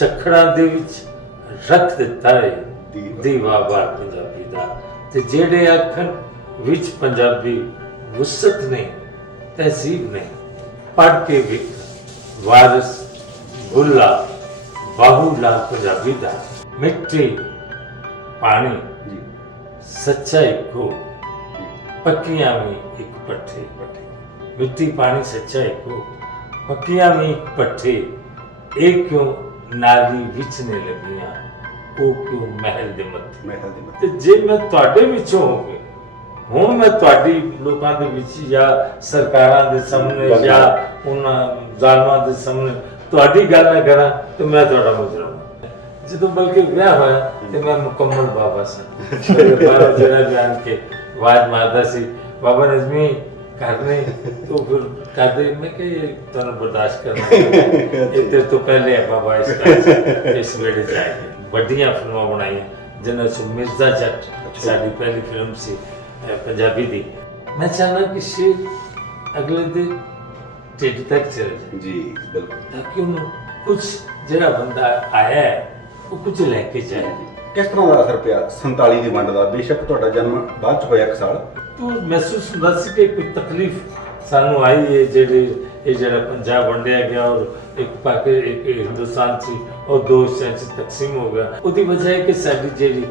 ਚੱਖੜਾਂ ਦੇ ਵਿੱਚ ਰੱਖ ਦਿੱਤਾ ਹੈ ਦੀਵਾ ਬਾਰ ਪੰਜਾਬੀ ਦਾ। ਤੇ ਜਿਹੜੇ ਆਖਣ ਵਿੱਚ ਪੰਜਾਬੀ ਵਸਤ ਨੇ, ਤਹਿਜ਼ੀਬ ਨੇ, ਪੜ੍ਹ ਕੇ ਵੀ ਵਾਰਸ ਬੁੱਲਾ ਬਾਹੂਲਾ ਪੰਜਾਬੀ ਦਾ। ਮਿੱਟੀ ਪਾਣੀ ਸੱਚਾ ਇੱਕੋ, ਪੱਕੀਆਂ ਵੀ ਇੱਕ ਪੱਠੇ। ਮਿੱਟੀ ਪਾਣੀ ਸੱਚਾ ਇੱਕੋ, ਪੱਕੀਆਂ ਵੀ ਇੱਕ ਪੱਠੇ। ਇਹ ਕਿਉਂ ਨਾਲੀ ਵਿੱਚ ਨੇ ਲੱਗੀਆਂ, ਉਹ ਕਿਉਂ ਮਹਿਲ ਦੇ ਮੱਥੇ। ਤੇ ਜੇ ਮੈਂ ਤੁਹਾਡੇ ਵਿੱਚੋਂ ਹੋ ਗਿਆ, ਹੁਣ ਮੈਂ ਤੁਹਾਡੀ ਲੋਕਾਂ ਦੇ ਵਿੱਚ ਜਾਂ ਸਰਕਾਰਾਂ ਦੇ ਸਾਹਮਣੇ ਜਾਂ ਉਹਨਾਂ ਜ਼ਾਲਮਾਂ ਦੇ ਸਾਹਮਣੇ ਤੁਹਾਡੀ ਗੱਲ ਨਾ ਕਰਾਂ ਤੇ ਮੈਂ ਤੁਹਾਡਾ ਮੁਜਰਮ। ਜਦੋਂ ਬਲਕਿ ਵਿਆਹ ਹੋਇਆ ਤੇ ਮੈਂ ਮੁਕੰਮਲ ਬਾਬਾ ਸਾਂ। ਬਾਬਾ ਜਿਹੜਾ ਜਾਣ ਕੇ ਆਵਾਜ਼ ਮਾਰਦਾ ਸੀ, ਬਾਬਾ ਨਜ਼ਮੀ ਕਰਨੇ तो फिर कहते मैं कि तुम बर्दाश्त करना इतने तो पहले है बाबा इस वेड़े जाए। बड़िया फिल्मां बनाई जिन्होंने से मिर्जा जट साड़ी पहली फिल्म सी पंजाबी दी। मैं चाहना कि शेर अगले दिन ढिड तक चले जाए जी बिल्कुल, ताकि उन्हें कुछ जरा बंदा आया है वो कुछ लेके जाए। किस तरह का असर पिया 47 ਦੀ ਵੰਡ ਦਾ? ਬੇਸ਼ੱਕ ਤੁਹਾਡਾ ਜਨਮ ਬਾਅਦ ਚ ਹੋਇਆ ਇੱਕ ਸਾਲ, तो महसूस ਹੁੰਦਾ ਸੀ ਕਿ ਕੋਈ ਤਕਲੀਫ ਸਾਨੂੰ ਆਈ ਹੈ ਇਹ ਜਿਹੜਾ ਪੰਜਾਬ ਵੰਡਿਆ ਗਿਆ ਔਰ ਇੱਕ ਹਿੰਦੁਸਤਾਨ ਸੀ और दो हिस्सों से तकसीम हो गया। उसकी वजह है कि साड़ी ਜਿਹੜੀ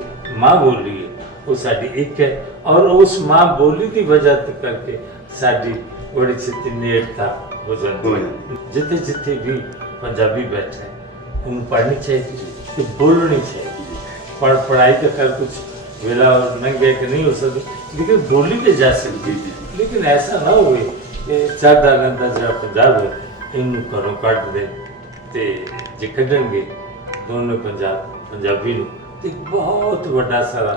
माँ बोली है वो साड़ी एक है और उस माँ बोली की वजह करके साड़ी बड़ी छेती नेड़ता हो जाती है। जिथे जिथे भी पंजाबी बैठे हैं उन्हें पढ़नी चाहिए कि बोलनी चाहिए। पढ़ाई तो कर कुछ वेला और नंगे के नहीं हो सकती, लेकिन बोली तो जा सकती। लेकिन ऐसा ना हो कि चादा गंदा जरा पंजाब है इनू घरों कट दे ते जे कढ़णगे दोनों पंजाबी नूं एक बहुत बड़ा सारा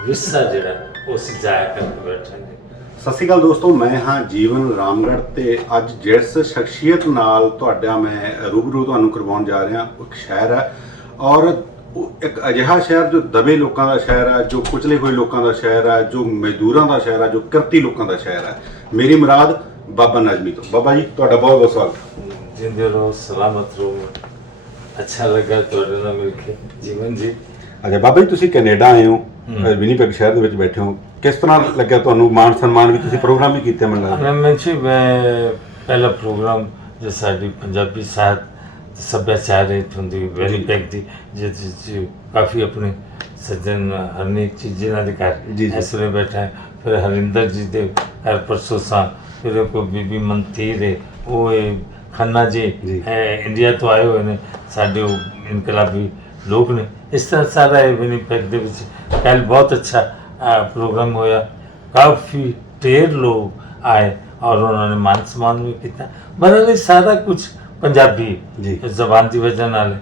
विरसा जिहड़ा वो असीं जाया करके बैठांगे। ਸਤਿ ਸ਼੍ਰੀ ਅਕਾਲ ਦੋਸਤੋ, ਮੈਂ ਹਾਂ ਜੀਵਨ ਰਾਮਗੜ੍ਹ ਤੇ ਅੱਜ ਜਿਸ ਸ਼ਖਸੀਅਤ ਨਾਲ ਤੁਹਾਡਾ ਮੈਂ ਰੂਬਰੂ ਤੁਹਾਨੂੰ ਕਰਵਾਉਣ ਜਾ ਰਿਹਾ ਇੱਕ ਸ਼ਹਿਰ ਹੈ ਔਰ ਇੱਕ ਅਜਿਹਾ ਸ਼ਹਿਰ ਜੋ ਦਬੇ ਲੋਕਾਂ ਦਾ ਸ਼ਹਿਰ ਹੈ, ਜੋ ਕੁਚਲੇ ਹੋਏ ਲੋਕਾਂ ਦਾ ਸ਼ਹਿਰ ਹੈ, ਜੋ ਮਜ਼ਦੂਰਾਂ ਦਾ ਸ਼ਹਿਰ ਹੈ, ਜੋ ਕਿਰਤੀ ਲੋਕਾਂ ਦਾ ਸ਼ਹਿਰ ਹੈ। ਮੇਰੀ ਮੁਰਾਦ ਬਾਬਾ ਨਜ਼ਮੀ ਤੋਂ। ਬਾਬਾ ਜੀ ਤੁਹਾਡਾ ਬਹੁਤ ਬਹੁਤ ਸਵਾਗਤ। जिंदे रहो, सलामत रहो। अच्छा लगा ਤੁਹਾਡੇ ਨਾਲ ਮਿਲ ਕੇ ਜੀਵਨ ਜੀ। ਅੱਛਾ ਬਾਬਾ ਜੀ, ਤੁਸੀਂ ਕੈਨੇਡਾ ਆਏ ਹੋ, ਵਿਨੀਪੈਗ ਸ਼ਹਿਰ ਦੇ ਵਿੱਚ ਬੈਠੇ ਹੋ, ਕਿਸ ਤਰ੍ਹਾਂ ਲੱਗਿਆ ਤੁਹਾਨੂੰ? ਮਾਣ ਸਨਮਾਨ ਵੀ ਤੁਸੀਂ ਪ੍ਰੋਗਰਾਮ ਵੀ ਕੀਤੇ ਮੈਨੂੰ ਲੱਗਦਾ। ਮੈਂ ਪਹਿਲਾ ਪ੍ਰੋਗਰਾਮ ਜੋ ਸਾਡੀ ਪੰਜਾਬੀ ਸਾਹਿਤ ਸੱਭਿਆਚਾਰ ਹੁੰਦੀ ਵਿਨੀਪੈਗ ਦੀ ਜਿਹਦੇ ਕਾਫੀ ਆਪਣੇ ਸੱਜਣ ਹਰਨੀਕ ਜੀ ਜਿਨ੍ਹਾਂ ਦੇ ਘਰ ਇਸ ਵੇਲੇ ਬੈਠਾ ਹੈ, ਫਿਰ ਹਰਿੰਦਰ ਜੀ ਦੇ ਘਰ ਪਰਸੋਂ ਸਾਂ, ਫਿਰ ਕੋਈ ਬੀਬੀ ਮਨਤੀਰ ਹੈ, ਉਹ ਖੰਨਾ ਜੀ ਇੰਡੀਆ ਤੋਂ ਆਏ ਹੋਏ ਨੇ, ਸਾਡੇ ਉਹ ਇਨਕਲਾਬੀ ਲੋਕ ਨੇ। ਇਸ ਤਰ੍ਹਾਂ ਸਾਰਾ ਵਿਨੀਪੈਗ ਦੇ ਵਿੱਚ ਕੱਲ ਬਹੁਤ ਅੱਛਾ प्रोग्राम होया, काफ़ी ढेर लोग आए और उन्होंने मान सम्मान भी किया। बहरहाल सारा कुछ पंजाबी जबान की वजह नाल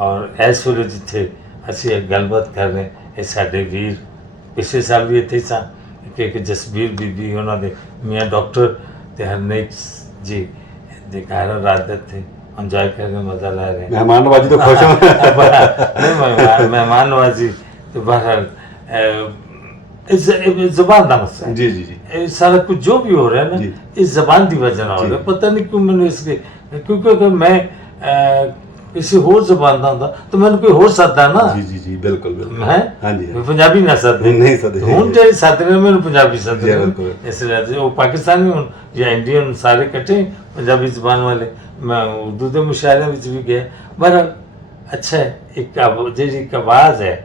और इस वेले जिथे असी गलबात कर रहे ये साडे वीर पिछले साल भी इत्थे सा कि जसबीर बीबी उन्होंने मियाँ डॉक्टर ते हरनेक जी दे घर रात थे इंजॉय करके मज़ा ला रहे हैं। मेहमान नवाजी तो खुश हो। मेहमान नवाजी तो बहरहाल इस जबान का मसला है। जी जी जी, सारा कुछ जो भी हो रहा है ना इस जबान की वजह ना हो रहा है। पता नहीं क्यों मैंने इसके, क्योंकि अगर मैं किसी होर जबान का होता तो मैंने कोई होर सददा ना। जी जी जी बिल्कुल बिल्कुल। है हाँ जी, मैं पंजाबी ना सददे नहीं सददे हुण जेह्ड़े सद रहे मैंने पंजाबी सद रहे बिल्कुल। इसलिए वो पाकिस्तानी हुण या इंडियन सारे इकट्ठे पंजाबी जबान वाले। मैं उर्दू के मुशायरे में भी गया। बहरहाल अच्छा है, एक आवाज़ है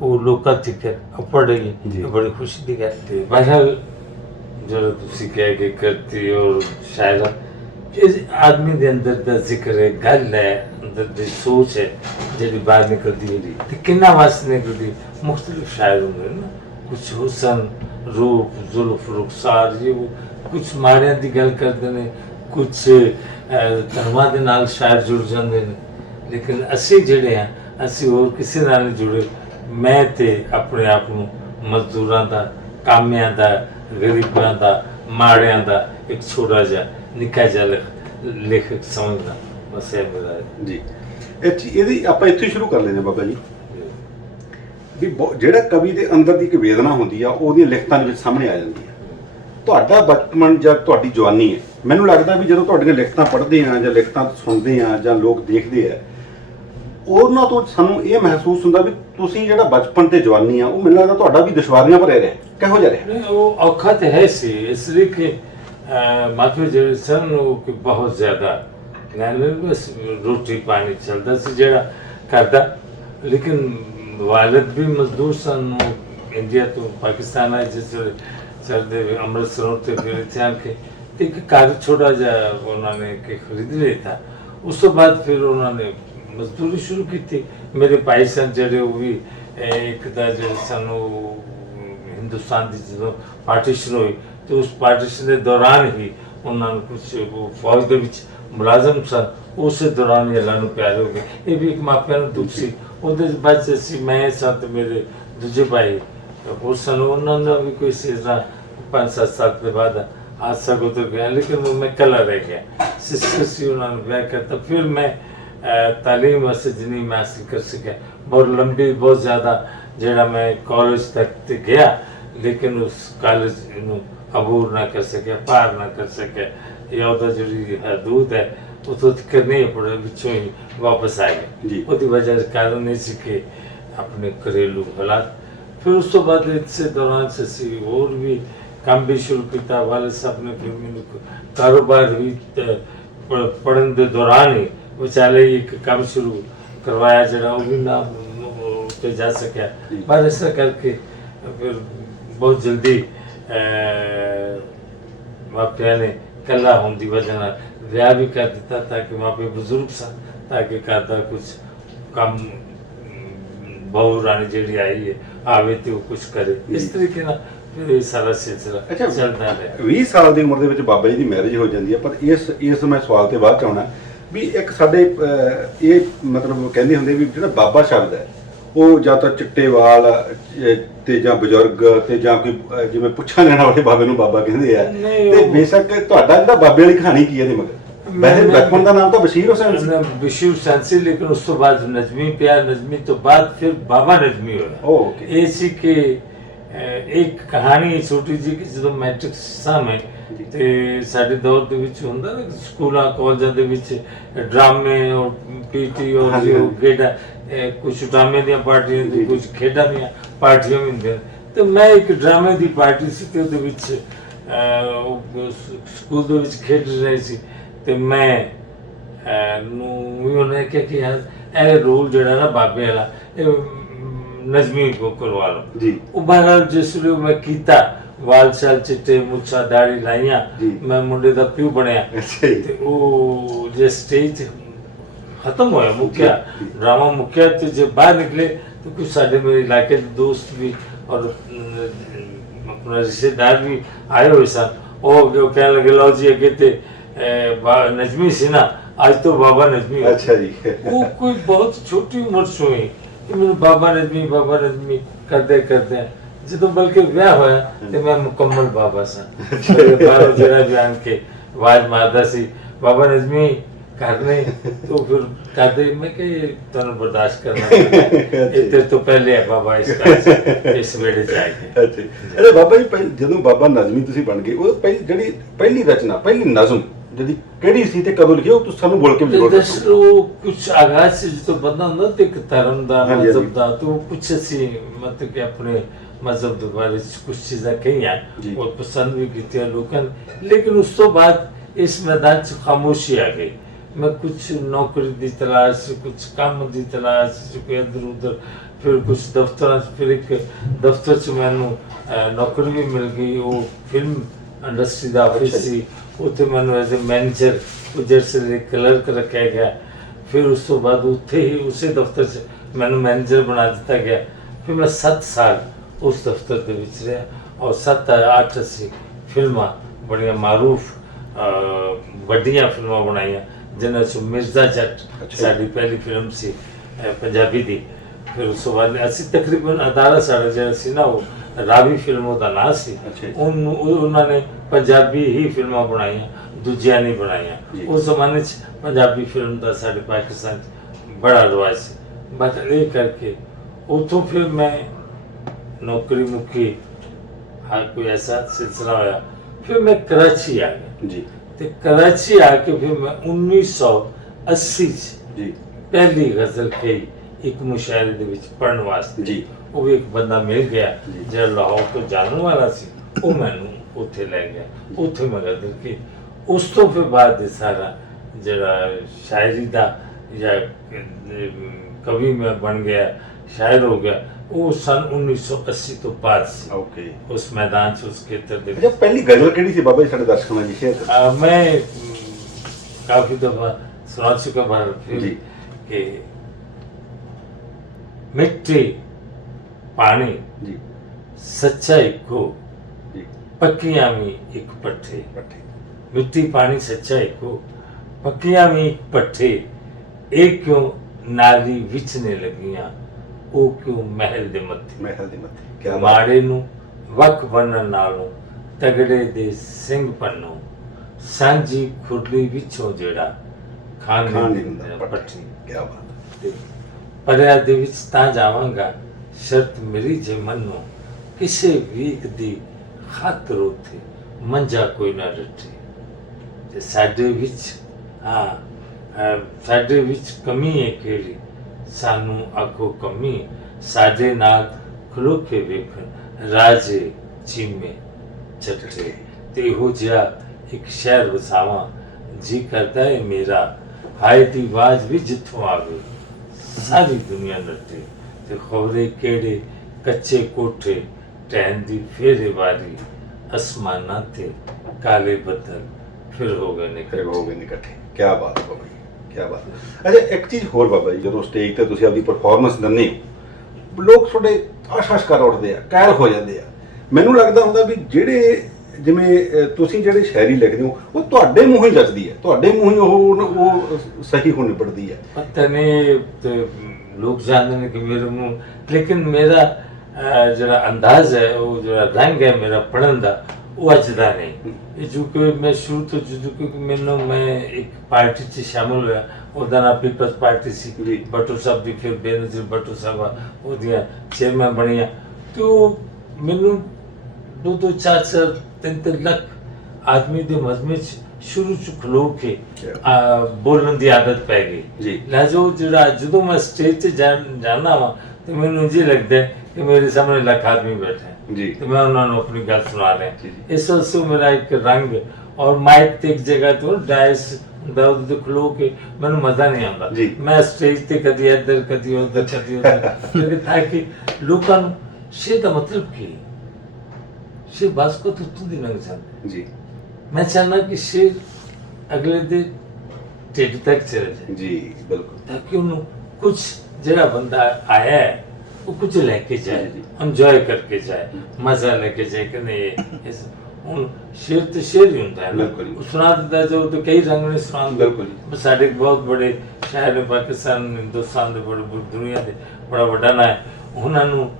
वो लोगों तक अपड़ रही है, बड़ी खुशी की गल है। बहरहाल जो तुसी कह के करती और शायरा इस आदमी के अंदर का जिक्र है, गल है, अंदर की सोच है जी बाहर निकलती है किन्ना वास्ते निकलती। मुख्तलिफ शायर होंगे ना, कुछ हुसन रूप जुल्फ रुखसार ये वो, कुछ माड़ियां की गल करते हैं, कुछ धर्मां दे नाल शायर जुड़ जाते हैं। लेकिन असी जिहड़े हैं असी होर किसी नाल नहीं जुड़े। मैं तो अपने आप को मजदूरों का, कामियां का, गरीबों का, माड़ियां का एक छोटा जा निक्का जा लेखक समझदा। बस ये मेरा जी। ਇਹਦੀ ਆਪਾਂ ਇੱਥੇ ਸ਼ੁਰੂ ਕਰ ਲੈਂਦੇ ਬਾਬਾ ਜੀ ਵੀ ਜਿਹੜਾ ਕਵੀ ਦੇ ਅੰਦਰ ਦੀ ਇੱਕ ਵੇਦਨਾ ਹੁੰਦੀ ਆ ਉਹਦੀਆਂ ਲਿਖਤਾਂ ਦੇ ਵਿੱਚ ਸਾਹਮਣੇ ਆ ਜਾਂਦੀ ਹੈ। ਤੁਹਾਡਾ ਬਚਪਨ ਜਾਂ ਤੁਹਾਡੀ ਜਵਾਨੀ ਹੈ, ਮੈਨੂੰ ਲੱਗਦਾ ਵੀ ਜਦੋਂ ਤੁਹਾਡੀਆਂ ਲਿਖਤਾਂ ਪੜ੍ਹਦੇ ਆ ਜਾਂ ਲਿਖਤਾਂ ਸੁਣਦੇ ਆ ਜਾਂ ਲੋਕ ਦੇਖਦੇ ਆ ਉਹਨਾਂ ਤੋਂ ਸਾਨੂੰ ਇਹ ਮਹਿਸੂਸ ਹੁੰਦਾ ਵੀ ਤੁਸੀਂ ਜਿਹੜਾ ਬਚਪਨ ਤੇ ਜਵਾਨੀ ਆ ਉਹ ਮੈਨੂੰ ਲੱਗਦਾ ਤੁਹਾਡਾ ਵੀ ਦੁਸ਼ਵਾਰੀਆਂ ਭਰਿਆ ਰਿਹਾ, ਕਿਹੋ ਜਿਹਾ ਰਿਹਾ? नहीं वो औखत है सी इसलिए कि माफी ਜਿਹੜੇ ਸਨ ਉਹ ਕਿ ਬਹੁਤ ਜ਼ਿਆਦਾ ਨਾਲ ਬਸ ਰੋਟੀ ਪਾਣੀ ਚੱਲਦਾ ਸੀ ਜਿਹੜਾ ਕਰਦਾ, ਲੇਕਿਨ ਵਾਲਿਦ ਵੀ ਮਜ਼ਦੂਰ ਸਨ। ਇੰਡੀਆ ਤੋਂ ਪਾਕਿਸਤਾਨ ਆਏ ਜਿਸ ਵੇਲੇ ਚੜਦੇ ਅੰਮ੍ਰਿਤਸਰ ਤੇ ਫਿਰ ਇੱਥੇ ਆ ਕੇ ਇੱਕ ਘਰ ਛੋਟਾ ਜਿਹਾ ਉਹਨਾਂ ਨੇ ਕਿ ਖਰੀਦ ਲਿਆ था। ਉਸ ਤੋਂ ਬਾਅਦ ਫਿਰ ਉਹਨਾਂ ਨੇ ਮਜ਼ਦੂਰੀ ਸ਼ੁਰੂ ਕੀਤੀ। ਮੇਰੇ ਭਾਈ ਸਨ ਜਿਹੜੇ ਉਹ ਵੀ ਇੱਕ ਦਾ ਜਿਹੜੇ ਸਨ ਉਹ ਹਿੰਦੁਸਤਾਨ ਦੀ ਜਦੋਂ ਪਾਰਟੀਸ਼ਨ ਹੋਈ ਤੇ ਉਸ ਪਾਰਟੀਸ਼ਨ ਦੇ ਦੌਰਾਨ ਹੀ ਉਹਨਾਂ ਨੂੰ ਕੁਝ ਫੌਜ ਦੇ ਵਿੱਚ ਮੁਲਾਜ਼ਮ ਸਨ, ਉਸੇ ਦੌਰਾਨ ਹੀ ਅੱਲਾ ਨੂੰ ਪਿਆਰੇ ਹੋ ਗਏ। ਇਹ ਵੀ ਇੱਕ ਮਾਪਿਆਂ ਨੂੰ ਦੁੱਖ ਸੀ। ਉਹਦੇ ਬਾਅਦ ਅਸੀਂ ਮੈਂ ਸਾਂ ਤੇ ਮੇਰੇ ਦੂਜੇ ਭਾਈ ਹੋਰ ਸਨ, ਉਹਨਾਂ ਦਾ ਵੀ ਕੋਈ ਇਸ ਤਰ੍ਹਾਂ 5-7 ਸਾਲ ਦੇ ਬਾਅਦ हादसा गुजर गया, लेकिन वो मैं कला रह गया। सिस्टर सी उन्होंने ब्याह करता, फिर मैं तालीम जिनी मैं हासिल कर सका। बहुत लंबी बहुत ज़्यादा जरा मैं कॉलेज तक गया, लेकिन उस कॉलेज अबूर ना कर सके, पार ना कर सके। या जी हदूद है वो तो करने ही पड़े, बिचों ही वापस आ गए। उसकी वजह कारण नहीं सीखे अपने घरेलू हालात। फिर उस तो बाद इससे दौरान से और भी काम भी शुरू किया। वाले साहब ने फिर मैंने कारोबार भी पढ़ने के दौरान ही विचाले एक काम शुरू करवाया जरा वो भी ना पे जा सका। पर ऐसा करके फिर बहुत जल्दी मापिया ने कला होने की वजह ब्याह भी कर दिता ताकि वहाँ पे बुजुर्ग सा ताकि करता कुछ काम बहू रानी जी आई है आवे तो कुछ करे। इस तरीके ना ਫਿਰ ਇਹ ਸਾਰਾ ਸਿਲਸਿਲਾ ਚੱਲਦਾ ਰਿਹਾ। 20 ਸਾਲ ਦੀ ਉਮਰ ਦੇ ਵਿੱਚ ਬਾਬਾ ਜੀ ਦੀ ਮੈਰਿਜ ਹੋ ਜਾਂਦੀ ਹੈ। ਪਰ ਇਸ ਮੈਂ ਸਵਾਲ ਤੇ ਬਾਅਦ ਚ ਆਉਣਾ ਵੀ ਇੱਕ ਸਾਡੇ ਇਹ ਮਤਲਬ ਕਹਿੰਦੇ ਹੁੰਦੇ ਵੀ ਜਿਹੜਾ ਬਾਬਾ ਸ਼ਬਦ ਹੈ ਉਹ ਜਾਂ ਤਾਂ ਚਿੱਟੇ ਵਾਲ ਤੇ ਜਾਂ ਬਜ਼ੁਰਗ ਤੇ ਜਾਂ ਕੋਈ ਜਿਵੇਂ ਪੁੱਛਾਂ ਲੈਣ ਵਾਲੇ ਬਾਬੇ ਨੂੰ ਬਾਬਾ ਕਹਿੰਦੇ ਆ। ਤੇ ਬੇਸ਼ੱਕ ਤੁਹਾਡਾ ਜਿਹੜਾ ਬਾਬੇ ਵਾਲੀ ਕਹਾਣੀ ਕੀ ਹੈ ਇਹਦੇ ਮਗਰ? ਵੈਸੇ ਬਚਪਨ ਦਾ ਨਾਮ ਤਾਂ ਬਸ਼ੀਰ ਹੁਸੈਨ ਸੀ। ਬਸ਼ੀਰ ਹੁਸੈਨ ਸੀ, ਲੇਕਿਨ ਉਸ ਤੋਂ ਬਾਅਦ ਨਜ਼ਮੀ ਪਿਆ। ਨਜ਼ਮੀ ਤੋਂ ਬਾਅਦ ਫਿਰ ਬਾਬਾ ਨਜ਼ਮੀ ਹੋਇਆ। ਇਹ ਸੀ ਕਿ ਇੱਕ ਕਹਾਣੀ ਛੋਟੀ ਜਿਹੀ ਕਿ ਜਦੋਂ ਮੈਟ੍ਰਿਕ ਸਾਹਮਣੇ ਤੇ ਸਾਡੇ ਦੌਰ ਦੇ ਵਿੱਚ ਹੁੰਦਾ ਨਾ ਸਕੂਲਾਂ ਕਾਲਜਾਂ ਦੇ ਵਿੱਚ ਡਰਾਮੇ ਔਰ ਪੀਟੀ ਔਰ ਜੋ ਖੇਡਾਂ ਕੁਝ ਡਰਾਮੇ ਦੀਆਂ ਪਾਰਟੀਆਂ ਤੇ ਕੁਝ ਖੇਡਾਂ ਦੀਆਂ ਪਾਰਟੀਆਂ ਵੀ ਹੁੰਦੀਆਂ। ਤੇ ਮੈਂ ਇੱਕ ਡਰਾਮੇ ਦੀ ਪਾਰਟੀ ਸੀ ਤੇ ਉਹਦੇ ਵਿੱਚ ਸਕੂਲ ਦੇ ਵਿੱਚ ਖੇਡ ਰਹੇ ਸੀ ਤੇ ਮੈਂ ਨੂੰ ਵੀ ਉਹਨੇ ਕਿਹਾ ਕਿ ਯਾਰ ਇਹ ਰੋਲ ਜਿਹੜਾ ਨਾ ਬਾਬੇ ਵਾਲਾ ਇਹ नजमी को करवा लो जी। बहरहाल जिसलिए मैं कीता वाल शाल चिट्टे मुच्छा दाढ़ी लाइया मैं मुंडे दा प्यू बनया ते ओ जे स्टेज खत्म होया मुक्या ड्रामा मुक्या ते जब बाहर निकले तो कुछ साडे मेरे इलाके के दोस्त भी और अपना रिश्तेदार भी आए हुए सन। और कहने लगे लो जी अगे ते नजमी सी ना आज तो बाबा नजमी। अच्छा जी। वो कोई बहुत छोटी उम्र से हुई ਮੈਨੂੰ ਬਾਬਾ ਨਜ਼ਮੀ ਕਰਦੇ ਕਰਦੇ ਜਦੋਂ ਬਲਕਿ ਵਿਆਹ ਹੋਇਆ ਤੇ ਮੈਂ ਮੁਕੰਮਲ ਬਾਬਾ ਸਾਂ। ਬਾਹਰੋਂ ਜਿਹੜਾ ਵੀ ਆਣ ਕੇ ਆਵਾਜ਼ ਮਾਰਦਾ ਸੀ ਬਾਬਾ ਨਜ਼ਮੀ ਕਰਨੇ तो फिर कहते मैं कि ਤੁਹਾਨੂੰ ਬਰਦਾਸ਼ਤ ਕਰਨਾ ਇਹ ਤੇਰੇ ਤੋਂ ਪਹਿਲੇ ਹੈ ਬਾਬਾ ਇਸ ਵੇੜੇ ਚ ਆਏ। ਅੱਛਾ ਅਰੇ ਬਾਬਾ ਜੀ ਜਦੋਂ ਬਾਬਾ ਨਜ਼ਮੀ ਤੁਸੀਂ ਬਣ ਗਏ ਉਹ ਜਿਹੜੀ ਪਹਿਲੀ ਰਚਨਾ ਪਹਿਲੀ ਨਜ਼ਮ ਜਿਹੜੀ ਕਿਹੜੀ ਸੀ ਤੇ ਕਦੋਂ ਲਿਖੀ ਉਹ ਤੁਸੀਂ ਸਾਨੂੰ ਬੋਲ ਕੇ ਜ਼ਰੂਰ ਦੱਸੋ। ਕੁਝ ਆਗਾਜ਼ ਸੀ ਜਦੋਂ ਬੰਦਾ ਹੁੰਦਾ ਤੇ ਇੱਕ ਧਰਮ ਦਾ ਮਜ਼ਹਬ ਦਾ तो कुछ ਅਸੀਂ ਮਤਲਬ ਕਿ ਆਪਣੇ ਮਜ਼ਹਬ ਦੇ ਬਾਰੇ ਕੁਝ ਚੀਜ਼ਾਂ ਕਹੀਆਂ ਉਹ ਪਸੰਦ ਵੀ ਕੀਤੀਆਂ ਲੋਕਾਂ ਨੇ। ਲੇਕਿਨ ਉਸ ਤੋਂ ਬਾਅਦ ਇਸ ਮੈਦਾਨ 'ਚ ਖਾਮੋਸ਼ੀ ਆ ਗਈ। मैं कुछ नौकरी की तलाश कुछ काम की तलाश कोई इधर उधर फिर कुछ दफ्तर फिर एक दफ्तर च मैनू नौकरी भी मिल गई। वो फिल्म इंडस्ट्री का ऑफिस सी उत्थे मैनू एज ए मैनेजर जैसे क्लर्क रखा गया। फिर उस तो बाद उत्थे ही उस दफ्तर च मैनू मैनेजर बना दिता गया। फिर मैं 7 साल उस दफ्तर के विच रहा और 7-8 असी फिल्मां बड़ियां मारूफ वड्डियां फिल्मां बनाईयां जिन्हां चों मिर्जा जट साडी पहली फिल्म सी पंजाबी दी। फिर उस तो बाद असी तकरीबन अदारा साडा जिहड़ा सी ना वो रावी फिल्मों का नाम सी उन्होंने पंजाबी ही फिल्मां बनाईयां दूजियां नहीं बनाईयां। उस जमाने च पंजाबी फिल्म का साडे पाकिस्तान बड़ा रिवाज सी। बस ये करके उतों फिर मैं नौकरी मुकी हर कोई ऐसा सिलसिला होया। फिर मैं कराची आ गया जी। तो कराची आके फिर मैं 1980 जी ਪਹਿਲੀ ਗਜ਼ਲ ਕਹੀ ਇੱਕ ਮੁਸ਼ਾਇਰੇ ਦੇ ਵਿੱਚ ਪੜਨ ਵਾਸਤੇ ਜੀ। ਉਹ ਵੀ ਇੱਕ ਬੰਦਾ ਮਿਲ ਗਿਆ ਜੀ। ਜਿਹੜਾ ਲਾਹੌਰ ਤੋਂ ਜਾਣਨ ਵਾਲਾ ਸੀ, ਉਹ ਮੈਨੂੰ ਉੱਥੇ ਲੈ ਗਿਆ, ਉੱਥੇ ਮੈਂ ਗਜ਼ਲ ਕੀ। ਉਸ ਤੋਂ ਫਿਰ ਬਾਅਦ ਇਹ ਸਾਰਾ ਜਿਹੜਾ ਸ਼ਾਇਰੀ ਦਾ ਜਾਂ ਕਵੀ ਮੈਂ ਬਣ ਗਿਆ, ਸ਼ਾਇਰ ਹੋ ਗਿਆ, ਉਹ ਸਨ 1980 ਤੋਂ ਬਾਅਦ ਸੀ। ਓਕੇ। ਉਸ ਮੈਦਾਨ 'ਚ ਉਸ ਖੇਤਰ ਦੇ ਅੱਛਾ, ਪਹਿਲੀ ਗਜ਼ਲ ਕਿਹੜੀ ਸੀ ਬਾਬਾ ਜੀ ਸਾਡੇ ਦਰਸ਼ਕਾਂ ਨਾਲ ਜੀ ਸ਼ੇਅਰ ਕਰੋ। मैं काफी दफा सुना चुका भारत फिल्म जी। कि मिट्टी पानी जी सच्चाई को जी पक्कियां में एक पट्टे, पट्टे मिट्टी पानी सच्चाई को पक्कियां में एक पट्टे, एक क्यों नाली विचने लगियां, ओ क्यों महल दे मत्थे, महल दे मत्थे। क्या बात। ਮਾੜੇ ਨੂੰ ਵੱਖ ਬੰਨਣ ਨਾਲੋਂ ਤਗੜੇ ਦੇ ਸਿੰਘ ਪੰਨੋਂ, ਸਾਂਝੀ ਖੁਰਲੀ ਵਿੱਚੋਂ ਜਿਹੜਾ ਖਾਣ ਖਾਣ ਨਹੀਂ ਨਹੀਂ ਦਿੰਦਾ ਦਿੰਦਾ ਪੱਠੀ। ਕੀ ਬਾਤ। ਤੇ ਪਰਿਆ ਦੇ ਵਿੱਚ ਤਾਂ ਜਾਵਾਂਗਾ, ਸ਼ਰਤ ਮੇਰੀ ਜੇ ਮੰਨੋ, ਕਿਸੇ ਵੀਕ ਦੀ ਖਾਤਰ ਉੱਥੇ ਮੰਜਾ ਕੋਈ ਨਾ ਰੱਖੇ। ਤੇ ਸਾਡੇ ਵਿੱਚ ਸਾਡੇ ਵਿੱਚ ਕਮੀ ਹੈ ਕਿਹੜੀ, ਸਾਨੂੰ ਅੱਗੋਂ ਕਮੀ, ਸਾਡੇ ਨਾਲ ਖਲੋ ਕੇ ਵੇਖਣ ਰਾਜੇ ਚੀਮੇ ਚੱਟੇ। ਤੇ ਇਹੋ ਜਿਹਾ ਇੱਕ ਸ਼ਹਿਰ ਵਸਾਵਾਂ ਜੀ ਕਰਦਾ ਹੈ ਮੇਰਾ, ਹਾਏ ਦੀ ਆਵਾਜ਼ ਵੀ ਜਿੱਥੋਂ ਆਵੇ ਸਾਰੀ ਦੁਨੀਆ ਨੱਠੇ। ਤੇ ਖਬਰੇ ਕਿਹੜੇ ਕੱਚੇ ਕੋਠੇ ਟਹਿਣ ਦੀ ਫੇਰੇ ਵਾਰੀ, ਅਸਮਾਨਾਂ ਤੇ ਕਾਲੇ ਬੱਦਲ ਫਿਰ ਹੋ ਗਏ ਨੇ ਫਿਰ ਹੋ ਗਏ ਨੇ ਇਕੱਠੇ। ਕੀ ਬਾਤ ਹੈ ਬਾਬਾ ਜੀ, ਕੀ ਬਾਤ। ਅੱਛਾ, ਇੱਕ ਚੀਜ਼ ਹੋਰ ਬਾਬਾ ਜੀ, ਜਦੋਂ ਸਟੇਜ ਤੇ ਤੁਸੀਂ ਆਪਦੀ ਪਰਫਾਰਮੈਂਸ ਦਿੰਦੇ ਹੋ, ਲੋਕ ਤੁਹਾਡੇ ਆਸ਼-ਆਸ਼ ਕਰ ਉੱਠਦੇ ਆ, ਕਾਇਲ ਹੋ ਜਾਂਦੇ ਆ। ਮੈਨੂੰ ਲੱਗਦਾ ਹੁੰਦਾ ਵੀ ਜਿਹੜੇ ਜਿਵੇਂ ਤੁਸੀਂ ਜਿਹੜੇ ਸ਼ਾਇਰੀ ਲਿਖਦੇ ਹੋ, ਉਹ ਤੁਹਾਡੇ ਮੂੰਹੋਂ ਹੀ ਜੱਜਦੀ ਹੈ, ਤੁਹਾਡੇ ਮੂੰਹੋਂ ਹੀ ਉਹ ਸਹੀ ਹੋ ਨਿਬੜਦੀ ਹੈ। ਪਤਾ ਨਹੀਂ ਤੇ ਲੋਕ ਜਾਣਦੇ ਨੇ ਕਿ ਮੇਰੇ ਮੂੰਹ, ਲੇਕਿਨ ਮੇਰਾ ਜਿਹੜਾ ਅੰਦਾਜ਼ ਹੈ, ਉਹ ਜਿਹੜਾ ਰੰਗ ਹੈ ਮੇਰਾ ਪੜ੍ਹਨ ਦਾ, ਉਹ ਅੱਜ ਦਾ ਨਹੀਂ। ਇਹ ਜੋ ਕਿ ਮੈਂ ਸ਼ੁਰੂ ਤੋਂ ਜਦੋਂ ਕਿ ਮੈਂ ਇੱਕ ਪਾਰਟੀ 'ਚ ਸ਼ਾਮਲ ਹੋਇਆ, ਉਹਦਾ ਨਾਂ ਪੀਪਲਸ ਪਾਰਟੀ ਸੀ। ਜੀ। ਭੱਟੂ ਸਾਹਿਬ ਦੀ ਫਿਰ ਬੇਨਜ਼ੀਰ ਭੱਟੂ ਸਾਹਿਬ ਉਹਦੀਆਂ ਚੇਅਰਮੈਨ ਬਣੀਆਂ। ਤੇ ਉਹ ਮੈਨੂੰ 2-2, 4-4, 3-3 ਲੱਖ ਆਦਮੀ ਦੇ ਮਜਮੇ 'ਚ ਸ਼ੁਰੂ 'ਚ ਖਲੋ ਕੇ ਬੋਲਣ ਦੀ ਆਦਤ ਪੈ ਗਈ। ਜੀ। ਲਾਜੋ ਜਿਹੜਾ ਜਦੋਂ ਮੈਂ ਸਟੇਜ ਤੇ ਜਾਣਾ ਵਾ ਤੇ ਮੈਨੂੰ ਇੰਝ ਲੱਗਦਾ ਕਿ ਮੇਰੇ ਸਾਹਮਣੇ ਲੱਖ ਆਦਮੀ ਬੈਠੇ ਹੈ ਜੀ। ਤੇ ਮੈਂ ਉਹਨਾਂ ਨੂੰ ਆਪਣੀ ਗੱਲ ਸੁਣਾ ਰਿਹਾ। ਜੀ। ਇਸ ਵਾਸਤੇ ਮੇਰਾ ਇੱਕ ਰੰਗ ਔਰ ਮਾਈਕ ਤੇ ਇੱਕ ਜਗ੍ਹਾ ਤੋਂ ਡਾਇਸ ਹੁੰਦਾ, ਉਹਦੇ ਤੇ ਖਲੋ ਕੇ ਮੈਨੂੰ ਮਜ਼ਾ ਨਹੀਂ ਆਉਂਦਾ। ਜੀ। ਮੈਂ ਸਟੇਜ ਤੇ ਕਦੀ ਇੱਧਰ ਕਦੀ ਉੱਧਰ ਕਦੀ ਉੱਧਰ ਤਾਂ ਕਿ ਲੋਕਾਂ ਨੂੰ ਸ਼ੇਰ ਦਾ ਮਤਲਬ ਕੀ ਹੈ, ਸ਼ੇਰ ਬਸ ਕੋ ਤੁੱਤੂ ਦੀ ਲੰਘ ਜਾਂਦਾ। ਜੀ ਮੈਂ ਚਾਹੁੰਦਾ ਕਿ ਸ਼ੇਰ ਅਗਲੇ ਦੇ ਢਿੱਡ ਤੱਕ ਚਲੇ ਜਾਏ, ਜੀ ਬਿਲਕੁਲ। ਤਾਂ ਕਿ ਉਹਨੂੰ ਕੁਝ ਜਿਹੜਾ ਬੰਦਾ ਆਇਆ ਹੈ ਉਹ ਕੁਝ ਲੈ ਕੇ ਜਾਏ, ਜੀ। ਇੰਜੋਏ ਕਰਕੇ ਜਾਏ, ਮਜ਼ਾ ਲੈ ਕੇ ਜਾਏ ਕਿ ਨਹੀਂ ਇਸ ਹੁਣ ਸ਼ੇਰ ਤੇ ਸ਼ੇਰ ਹੀ ਹੁੰਦਾ ਹੈ ਨਾ। ਬਿਲਕੁਲ। ਉਹ ਸੁਣਾ ਦਿੰਦਾ ਜੋ ਤੇ ਕਈ ਰੰਗ ਨੇ ਸੁਣਾਉਂਦੇ। ਬਿਲਕੁਲ। ਸਾਡੇ ਬਹੁਤ ਬੜੇ ਸ਼ਾਇਰ ਨੇ, ਪਾਕਿਸਤਾਨ ਹਿੰਦੁਸਤਾਨ ਦੇ ਬੜੇ ਦੁਨੀਆ ਦੇ ਬੜਾ ਵੱਡਾ ਨਾਂ ਹੈ, ਉਹਨਾਂ ਨੂੰ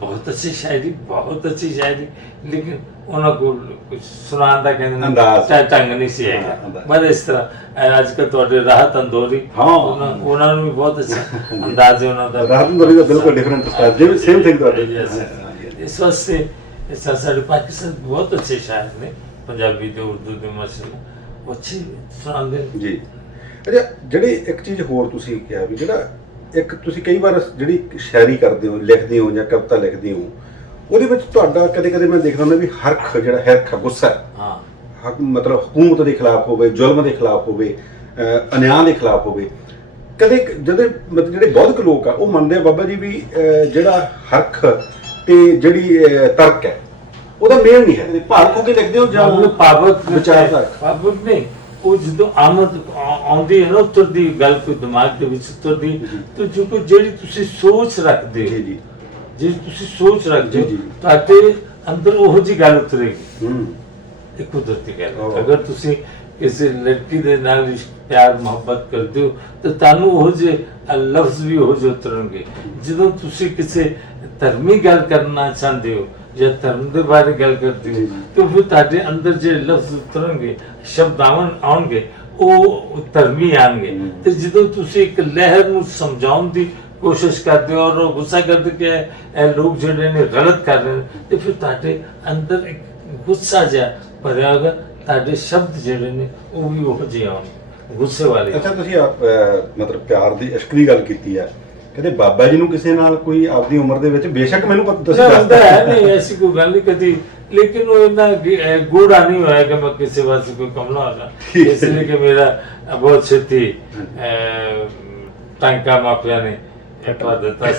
ਬਹੁਤ ਅੱਛੀ ਸ਼ਾਇਰੀ, ਲੇਕਿਨ ਉਹਨਾਂ ਕੋਲ ਕੁਝ ਸੁਣਾਉਣ ਦਾ ਕਹਿੰਦੇ ਅੰਦਾਜ਼। ਢੰਗ ਨਹੀਂ ਸੀ ਹੈਗਾ। ਅੰਦਾਜ਼। ਪਰ ਇਸ ਤਰ੍ਹਾਂ ਅੱਜ ਕੱਲ੍ਹ ਤੁਹਾਡੇ ਰਾਹਤ ਅੰਦੋਰੀ, ਹਾਂ। ਉਹਨਾਂ ਨੂੰ ਵੀ ਬਹੁਤ ਅੱਛਾ ਅੰਦਾਜ਼ ਹੈ ਉਹਨਾਂ ਦਾ। ਰਾਤ ਨੂੰ ਦਾ ਬਿਲਕੁਲ ਡਿਫਰੈਂਟ ਸਟਾਈਲ, ਜਿਵੇਂ ਸੇਮ ਥਿੰਗ ਤੁਹਾਡੇ। ਇਸ ਵਾਸਤੇ ਸਾਡੇ ਪਾਕਿਸਤਾਨ ਬਹੁਤ ਅੱਛੇ ਸ਼ਾਇਰ ਨੇ, ਪੰਜਾਬੀ ਤੇ ਉਰਦੂ ਦੇ ਮਸਲੇ ਉਹ ਅੱਛੇ ਸੁਣਾਉਂਦੇ ਜੀ। ਅੱਛਾ, ਜਿਹੜੀ ਇੱਕ ਚੀਜ਼ ਹੋਰ ਤੁਸੀਂ ਕਿਹਾ ਵੀ ਜਿਹੜਾ ਇੱਕ ਤੁਸੀਂ ਕਈ ਵਾਰ ਜਿਹੜੀ ਸ਼ਾਇਰੀ ਕਰਦੇ ਹੋ, ਲਿਖਦੇ ਹੋ ਜਾਂ ਕਵਿਤਾ ਲਿਖਦੇ ਹੋ, ਉਹਦੇ ਵਿੱਚ ਤੁਹਾਡਾ ਕਦੇ ਮੈਂ ਦੇਖਦਾ ਹੁੰਦਾ ਵੀ ਹਰਖ ਜਿਹੜਾ ਹਿਰਖ ਗੁੱਸਾ, ਹਾਂ, ਹੱਕ ਮਤਲਬ ਹਕੂਮਤ ਦੇ ਖਿਲਾਫ ਹੋਵੇ, ਜ਼ੁਲਮ ਦੇ ਖਿਲਾਫ ਹੋਵੇ, ਅਨਿਆਂ ਦੇ ਖਿਲਾਫ ਹੋਵੇ। ਕਦੇ ਜਦੋਂ ਮਤਲਬ ਜਿਹੜੇ ਬੌਧਿਕ ਲੋਕ ਆ ਉਹ ਮੰਨਦੇ ਆ ਬਾਬਾ ਜੀ ਵੀ ਜਿਹੜਾ ਹਰਖ ਤੇ ਜਿਹੜੀ ਤਰਕ ਹੈ ਉਹਦਾ ਮੇਲ ਨਹੀਂ ਹੈ। ਭਾਵੁਕ ਹੋ ਕੇ ਲਿਖਦੇ ਹੋ ਜਾਂ ਪਾਵਕ ਵਿਚਾਰਧਾਰਾ? ਪਾਵਕ ਨਹੀਂ, ਉਹ ਜਦੋਂ ਆਮਦ ਆਉਂਦੀ ਹੈ ਨਾ ਉਤਰਦੀ ਗੱਲ ਕੋਈ ਦਿਮਾਗ ਦੇ ਵਿੱਚ ਉਤਰਦੀ, ਤੇ ਜੋ ਕੋਈ ਜਿਹੜੀ ਤੁਸੀਂ ਸੋਚ ਰੱਖਦੇ ਹੋ, ਜੀ ਜੇ ਤੁਸੀਂ ਸੋਚ ਰੱਖਦੇ ਹੋ ਜੀ। ਤੁਹਾਡੇ ਅੰਦਰ ਉਹੋ ਜਿਹੀ ਗੱਲ ਉਤਰੇਗੀ। ਹੂੰ। ਇਹ ਕੁਦਰਤੀ ਗੱਲ ਹੈ। ਹਾਂ। ਅਗਰ ਤੁਸੀਂ ਕਿਸੇ ਲੜਕੀ ਦੇ ਨਾਲ ਪਿਆਰ ਮੁਹੱਬਤ ਕਰਦੇ ਹੋ ਤਾਂ ਤੁਹਾਨੂੰ ਉਹ ਜਿਹੇ ਲਫ਼ਜ਼ ਵੀ ਉਹ ਜਿਹੇ ਉਤਰਨਗੇ। ਜਦੋਂ ਤੁਸੀਂ ਕਿਸੇ ਧਰਮੀ ਗੱਲ ਕਰਨਾ ਚਾਹੁੰਦੇ ਹੋ ਜਾਂ ਧਰਮ ਦੇ ਬਾਰੇ ਗੱਲ ਕਰਦੇ ਹੋ ਤਾਂ ਫਿਰ ਤੁਹਾਡੇ ਅੰਦਰ ਜਿਹੜੇ ਲਫ਼ਜ਼ ਉਤਰਨਗੇ, ਸ਼ਬਦ ਆਉਣਗੇ, ਉਹ ਧਰਮੀ ਆਉਣਗੇ। ਤੇ ਜਦੋਂ ਤੁਸੀਂ ਇੱਕ ਲਹਿਰ ਨੂੰ ਸਮਝਾਉਣ ਦੀ ਕੋਸ਼ਿਸ਼ ਕਰਦੇ ਹੋ ਔਰ ਉਹ ਗੁੱਸਾ ਕਰਦੇ ਕਿ ਇਹ ਲੋਕ ਜਿਹੜੇ ਨੇ ਗਲਤ ਕਰ ਰਹੇ ਨੇ, ਤੇ ਫਿਰ ਤੁਹਾਡੇ ਅੰਦਰ ਇੱਕ ਗੁੱਸਾ ਜਿਹਾ ਭਰਿਆ ਹੋਗਾ, ਤੁਹਾਡੇ ਸ਼ਬਦ ਜਿਹੜੇ ਨੇ ਉਹ ਵੀ ਉਹ ਜਿਹੇ ਆਉਣਗੇ। ਗੁੱਸੇ ਵਾਲੀ। ਅੱਛਾ, ਤੁਸੀਂ ਮਤਲਬ ਪਿਆਰ ਦੀ ਇਸ਼ਕ ਦੀ ਗੱਲ ਕੀਤੀ ਹੈ, ਕਹਿੰਦੇ ਬਾਬਾ ਜੀ ਨੂੰ ਕਿਸੇ ਨਾਲ ਕੋਈ ਆਪਦੀ ਉਮਰ ਦੇ ਵਿੱਚ, ਬੇਸ਼ੱਕ ਮੈਨੂੰ ਪਤਾ ਤੁਸੀਂ ਹੁੰਦਾ ਹੈ ਨਹੀਂ, ਐਸੀ ਕੋਈ ਗੱਲ ਨਹੀਂ ਕਦੀ, लेकिन वो इतना गूढ़ा नहीं हुआ है कि मैं किसी बात से कोई कम ना होगा, इसलिए कि मेरा बहुत छेती टांका माफिया ने हटवा देता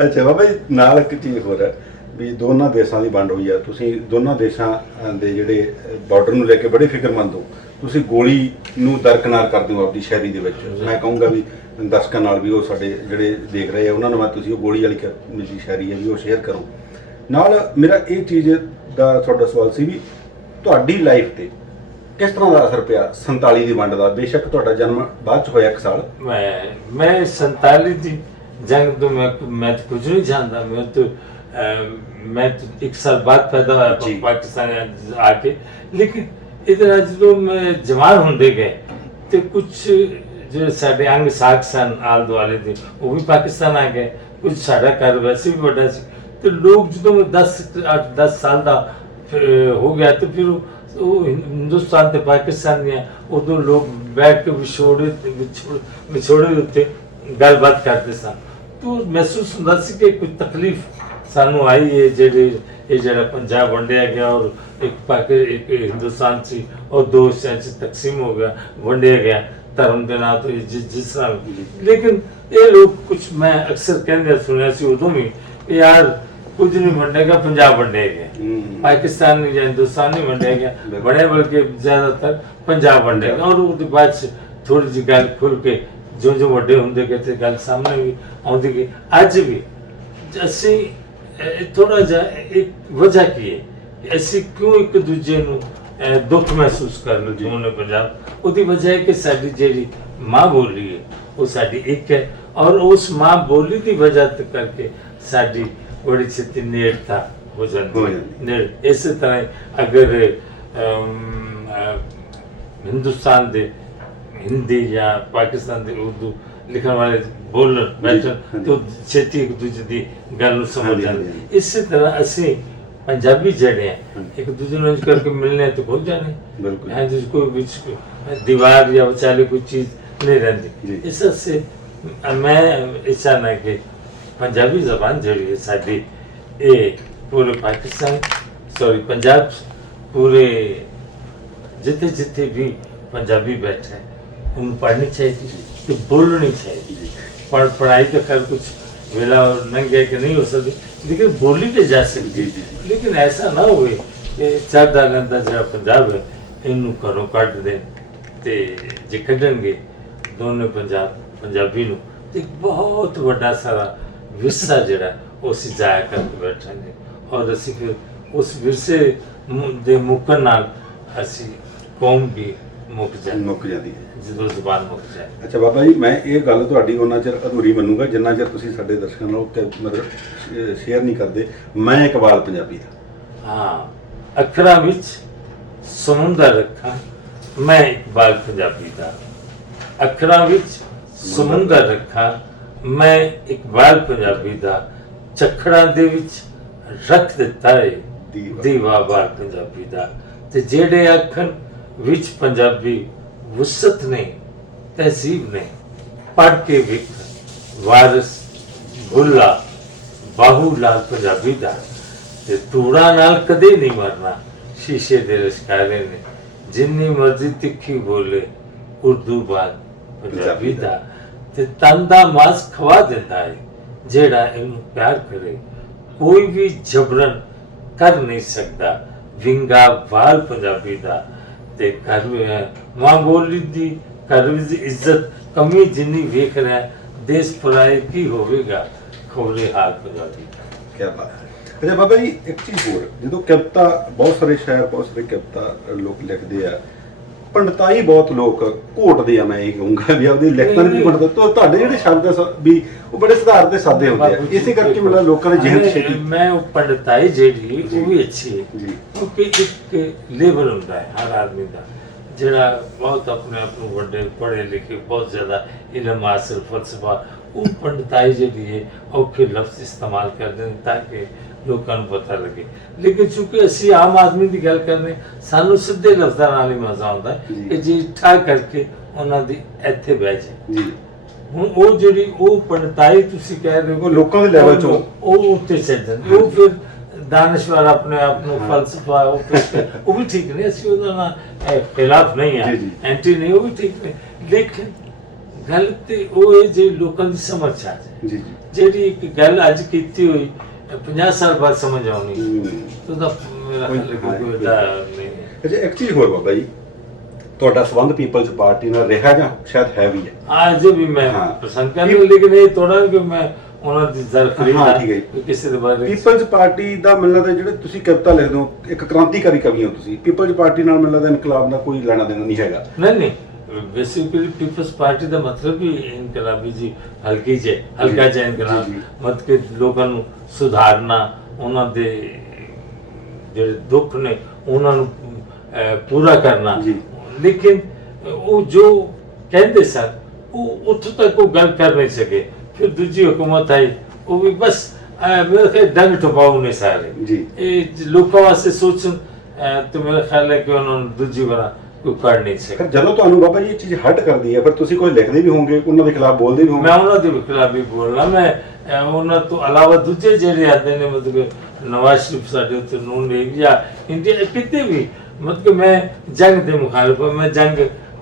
ਅੱਛਾ ਬਾਬਾ ਜੀ, ਨਾਲ ਇੱਕ ਚੀਜ਼ ਹੋਰ ਹੈ ਵੀ ਦੋਨਾਂ ਦੇਸ਼ਾਂ ਦੀ ਵੰਡ ਹੋਈ ਆ, ਤੁਸੀਂ ਦੋਨਾਂ ਦੇਸ਼ਾਂ ਦੇ ਜਿਹੜੇ ਬਾਰਡਰ ਨੂੰ ਲੈ ਕੇ ਬੜੇ ਫਿਕਰਮੰਦ ਹੋ, ਤੁਸੀਂ ਗੋਲੀ ਨੂੰ ਦਰਕਨਾਰ ਕਰਦੇ ਹੋ ਆਪਣੀ ਸ਼ਾਇਰੀ ਦੇ ਵਿੱਚ। ਮੈਂ ਕਹੂੰਗਾ ਵੀ ਦਰਸ਼ਕਾਂ ਨਾਲ ਵੀ, ਉਹ ਸਾਡੇ ਜਿਹੜੇ ਦੇਖ ਰਹੇ ਆ ਉਹਨਾਂ ਨੂੰ, ਮੈਂ ਤੁਸੀਂ ਉਹ ਗੋਲੀ ਵਾਲੀ ਮੇਰੀ ਸ਼ਾਇਰੀ ਹੈ ਵੀ ਉਹ ਸ਼ੇਅਰ ਕਰੋ ਨਾਲ। ਮੇਰਾ ਇਹ ਚੀਜ਼ ਦਾ ਤੁਹਾਡਾ ਸਵਾਲ ਸੀ ਵੀ ਤੁਹਾਡੀ ਲਾਈਫ ਤੇ ਕਿਸ ਤਰ੍ਹਾਂ ਦਾ ਅਸਰ ਪਿਆ 47 ਦੀ ਵੰਡ ਦਾ? ਬੇਸ਼ੱਕ ਤੁਹਾਡਾ ਜਨਮ ਬਾਅਦ ਚ ਹੋਇਆ 1 ਸਾਲ। मैं 47 ਦੀ जंग तो मैं तो कुछ नहीं जानता, मैं तो 1 साल बाद पैदा हुआ पाकिस्तान आके, लेकिन इधर जो मैं जवान होंदे गए तो कुछ जो साढ़े अंग साग सन आल दुआले थे वो भी पाकिस्तान आ गए, कुछ साढ़ा घर वैसे भी बड़ा सी, तो लोग जो मैं 10 साल का हो गया तो फिर वो हिंदुस्तान ते पाकिस्तान ने उदों लोग बैठ के विछोड़े उत्ते गलबात करते सन, तो महसूस होता सी कि कोई तकलीफ सानू आई है जेडे ये जरा पंजाब वंडिया गया और एक हिंदुस्तान सी और 2 हिस्सों से तकसीम हो गया, वंडिया गया धर्म के नाम तो जिस तरह। लेकिन ये लोग कुछ मैं अक्सर कहते सुनिया सी उदों भी यार कुछ नहीं वंडेगा, पंजाब वंडेगा, पाकिस्तान या हिंदुस्तान नहीं वंडेगा, बड़े बल्कि ज्यादातर पंजाब वंडेगा। और उसके बाद थोड़ी जी गल खुल के जो जो वड्डे होंदे गए थे गल सामने भी आउंदी गई। अज भी असी थोड़ा जा एक वजह की है असी क्यों एक दूजे नू दुख महसूस कर लो जोने पंजाब, उसकी वजह है कि साडी जेड़ी माँ बोली है वो साडी एक है, और उस माँ बोली की वजह करके साडी बड़ी छेती नेड़ता हो जाती। इस तरह अगर हिंदुस्तान दे हिंदी या पाकिस्तान दे उर्दू लिखने वाले बोलन बैठन तो छेती एक दूजे की गल समझ जाते। इसी तरह असी पंजाबी जड़े हैं एक दूजे ਨੂੰ करके मिलने तो भूल जाने, है जिसको बीच दीवार या विचाले कोई चीज नहीं रहती। इससे मैं इच्छा ना कि पंजाबी जबान जड़ी है साडी ये पूरे पाकिस्तान पंजाब पूरे जिथे जिथे भी पंजाबी बैठे हैं उन्हें पढ़नी चाहिए तो बोलनी चाहिए। पढ़ाई तो खैर कुछ वेला नंगे कि नहीं हो सकती, लेकिन बोली तो जा सकती। लेकिन ऐसा ना हुए कि चढ़दा लंदा जरा पंजाब है इनू घरों कट दे ते जे कढ़णगे दोनों पंजाबी नू एक बहुत बड़ा सारा विरसा जड़ा उसी जाया करके बैठेंगे, और असी फिर उस विरसे दे मुकन नाल असी कौम भी मुक जाती है ਜਦੋਂ ਜ਼ੁਬਾਨ ਮੁੱਕ ਜਾਏ। ਅੱਛਾ ਬਾਬਾ ਜੀ, ਮੈਂ ਇਹ ਗੱਲ ਤੁਹਾਡੀ ਉਹਨਾਂ ਚਿਰ ਅਧੂਰੀ ਮੰਨੂਗਾ ਜਿੰਨਾ ਚਿਰ ਤੁਸੀਂ ਸਾਡੇ ਦਰਸ਼ਕਾਂ ਨਾਲ ਮਤਲਬ ਸ਼ੇਅਰ ਨਹੀਂ ਕਰਦੇ। ਮੈਂ ਇਕਬਾਲ ਪੰਜਾਬੀ ਦਾ। ਹਾਂ, ਅੱਖਰਾਂ ਵਿੱਚ ਸਮੁੰਦਰ ਰੱਖਾਂ ਮੈਂ ਇਕਬਾਲ ਪੰਜਾਬੀ ਦਾ, ਅੱਖਰਾਂ ਵਿੱਚ ਸਮੁੰਦਰ ਰੱਖਾਂ ਮੈਂ ਇਕਬਾਲ ਪੰਜਾਬੀ ਦਾ, ਚੱਖੜਾਂ ਦੇ ਵਿੱਚ ਰੱਖ ਦਿੱਤਾ ਏ ਦੀਵਾ ਬਾਲ ਪੰਜਾਬੀ ਦਾ, ਤੇ ਜਿਹੜੇ ਅੱਖਰ ਵਿੱਚ ਪੰਜਾਬੀ वुसत नहीं तहजीब नहीं पढ़ के विक वारिस भुल्ला बाहू लाल पंजाबी दा, ते तूड़ा नाल कदे नहीं मरना शीशे दे रश्कारे ने, जिन्नी मर्जी तिखी बोले उर्दू बाल पंजाबी दा, ते तन दा मांस खवा दिंदा है जेड़ा इनू प्यार करे, कोई भी जबरन कर नहीं सकता विंगा बाल पंजाबी दा, ते घर मां बोली दी घर विच इज्जत कमी जिन्नी वेख रहा देश पराए की होवेगा खोरे हाल पंजाबी। क्या बात है। अच्छा बाबा जी, एक चीज होर, जो कविता बहुत सारे शायर बहुत सारे कविता लोग लिखते हैं, पंडिताई बहुत लोग घोटते हैं, मैं ये कहूँगा भी आपकी लिखता नहीं पंडित तो ਤੁਹਾਡੇ ਜਿਹੜੇ ਸ਼ਬਦ ਵੀ ਉਹ ਬੜੇ ਸੁਧਾਰ ਤੇ ਸਾਦੇ ਹੁੰਦੇ ਆ, ਇਸੇ ਕਰਕੇ ਮੈਨੂੰ ਲੋਕਾਂ ਦੇ ਜਿਹਨ ਛੇਤੀ ਮੈਂ ਉਹ ਪੰਡਤਾਈ ਜਿਹੜੀ ਉਹ ਵੀ ਅੱਛੀ ਹੈ ਜੀ, ਕਿਉਂਕਿ ਇੱਕ ਲੇਵਲ ਹੁੰਦਾ ਹੈ ਹਰ ਆਦਮੀ ਦਾ ਜਿਹੜਾ ਬਹੁਤ ਆਪਣੇ ਆਪ ਨੂੰ ਵੱਡੇ ਪੜ੍ਹੇ ਲਿਖੇ ਬਹੁਤ ਜ਼ਿਆਦਾ ਇਲਮ ਹਾਸਲ ਫਲਸਫਾ, ਉਹ ਪੰਡਤਾਈ ਜਿਹੜੀ ਹੈ ਔਖੇ ਲਫ਼ਜ਼ ਇਸਤੇਮਾਲ ਕਰਦੇ ਨੇ ਤਾਂ ਕਿ ਲੋਕਾਂ ਨੂੰ ਪਤਾ ਲੱਗੇ। ਲੇਕਿਨ ਚੂੰਕਿ ਅਸੀਂ ਆਮ ਆਦਮੀ ਦੀ ਗੱਲ ਕਰਨੇ, ਸਾਨੂੰ ਸਿੱਧੇ ਲਫ਼ਜ਼ਾਂ ਨਾਲ ਹੀ ਮਜ਼ਾ ਆਉਂਦਾ ਹੈ ਕਿ ਜੀ ਠਾ ਕਰਕੇ ਉਹਨਾਂ ਦੀ ਇੱਥੇ ਬਹਿ ਜਾਏ। ਜੀ ਹੁਣ ਉਹ ਜਿਹੜੀ ਉਹ ਪੰਡਤਾਈ ਤੁਸੀਂ ਕਹਿ ਰਹੇ ਹੋ, ਉਹ ਲੋਕਾਂ ਦੇ ਲੈਵਲ ਚੋਂ ਉਹ ਉੱਤੇ ਚੱਲ ਜਾਂਦੀ, ਉਹ ਫਿਰ ਦਾਨਸ਼ਵਰ ਆਪਣੇ ਆਪ ਨੂੰ ਫਲਸਫਾ ਉਹ ਪੇਸ਼ ਕਰ, ਉਹ ਵੀ ਠੀਕ ਨਹੀਂ, ਅਸੀਂ ਉਹਦਾ ਨਾਲ ਖਿਲਾਫ ਨਹੀਂ ਆ, ਐਂਟੀ ਨਹੀਂ, ਉਹ ਵੀ ਠੀਕ ਨਹੀਂ। ਲੇਕਿਨ ਗੱਲ ਤੇ ਉਹ ਹੈ ਜੇ ਲੋਕਾਂ ਦੀ ਸਮਝ ਆ ਜਾਏ, ਜਿਹੜੀ ਇੱਕ ਗੱਲ ਅੱਜ ਕੀਤੀ ਹੋਈ 50 ਸਾਲ ਬਾਅਦ ਸਮਝ ਆਉਣੀ, ਉਹਦਾ ਮੇਰਾ ਖਿਆਲ ਹੈ ਕੋਈ ਵੱਡਾ ਨਹੀਂ ਹੈ। ਅੱਛਾ, ਇੱਕ ਚੀਜ਼ ਹੋਰ ਬਾਬਾ ਜੀ, ਤੁਹਾਡਾ ਸੰਬੰਧ ਪੀਪਲਜ਼ ਪਾਰਟੀ ਨਾਲ ਰਿਹਾ ਜਾਂ ਸ਼ਾਇਦ ਹੈ ਵੀ ਹੈ? ਅੱਜ ਵੀ ਮੈਂ ਪਸੰਦ ਕਰਦਾ, ਲੇਕਿਨ ਇਹ ਥੋੜਾ ਕਿ ਮੈਂ ਉਹਨਾਂ ਦੀ ਜ਼ਰਖਰੀ ਹਾਂ ਠੀਕ ਹੈ ਕਿਸੇ ਦੇ ਬਾਰੇ ਪੀਪਲਜ਼ ਪਾਰਟੀ ਦਾ ਮੈਨੂੰ ਲੱਗਦਾ ਜਿਹੜੇ ਤੁਸੀਂ ਕਵਿਤਾ ਲਿਖਦੇ ਹੋ, ਇੱਕ ਕ੍ਰਾਂਤੀਕਾਰੀ ਕਵੀ ਹੋ ਤੁਸੀਂ, ਪੀਪਲਜ਼ ਪਾਰਟੀ ਨਾਲ ਮੈਨੂੰ ਲੱਗਦਾ ਇਨਕਲਾਬ ਦਾ ਕੋਈ ਲੈਣਾ ਦੇਣਾ ਨਹੀਂ ਹੈਗਾ। ਨਹੀਂ, बेसिकली पीपल्स पार्टी ਦਾ ਮਤਲਬ ਹੀ ਇਨਕਲਾਬੀ ਜੀ, ਹਲਕੀ ਜੇ ਹਲਕਾ ਜਿਹਾ ਇਨਕਲਾਬ, ਮਤ ਕਿ ਲੋਕਾਂ ਨੂੰ ਸੁਧਾਰਨਾ, ਉਹਨਾਂ ਦੇ ਜਿਹੜੇ ਦੁੱਖ ਨੇ ਉਹਨਾਂ ਨੂੰ ਪੂਰਾ ਕਰਨਾ। ਲੇਕਿਨ ਉਹ ਜੋ ਕਹਿੰਦੇ ਸਨ ਉਹ ਉੱਥੋਂ ਤੱਕ ਉਹ ਗੱਲ ਕਰ ਨਹੀਂ ਸਕੇ। ਫਿਰ ਦੂਜੀ ਹੁਕੂਮਤ ਆਈ, ਉਹ ਵੀ ਬਸ ਮੇਰੇ ਖਿਆਲ ਡੰਗ ਟਪਾਉ ਨੇ ਸਾਰੇ, ਇਹ ਲੋਕਾਂ ਵਾਸਤੇ ਸੋਚਣ ਤੇ ਮੇਰਾ ਖਿਆਲ ਹੈ ਕਿ ਉਹਨਾਂ ਨੂੰ ਦੂਜੀ ਵਾਰ ਕੋਈ ਕਰ ਨਹੀਂ ਸਕਦਾ। ਜਦੋਂ ਤੁਹਾਨੂੰ ਬਾਬਾ ਜੀ ਇਹ ਚੀਜ਼ ਹਟ ਕਰਦੀ ਹੈ, ਫਿਰ ਤੁਸੀਂ ਕੋਈ ਲਿਖਦੇ ਵੀ ਹੋਵੋਗੇ, ਉਹਨਾਂ ਦੇ ਖਿਲਾਫ ਬੋਲਦੇ ਵੀ ਹੋਵੋਗੇ? ਮੈਂ ਉਹਨਾਂ ਦੇ ਖਿਲਾਫ ਵੀ ਬੋਲਣਾ, ਮੈਂ ਉਹਨਾਂ ਤੋਂ ਇਲਾਵਾ ਦੂਜੇ ਜਿਹੜੇ ਆਦੇ ਨੇ, ਮਤਲਬ ਨਵਾਜ਼ ਸ਼ਰੀਫ ਸਾਡੇ ਉੱਤੇ ਨੂਨ ਲੀਗ ਜਾਂ ਇੰਡੀਆ ਕਿਤੇ ਵੀ, ਮਤਲਬ ਮੈਂ ਜੰਗ ਦੇ ਮੁਖਾਲਿਫ ਹਾਂ। ਮੈਂ ਜੰਗ,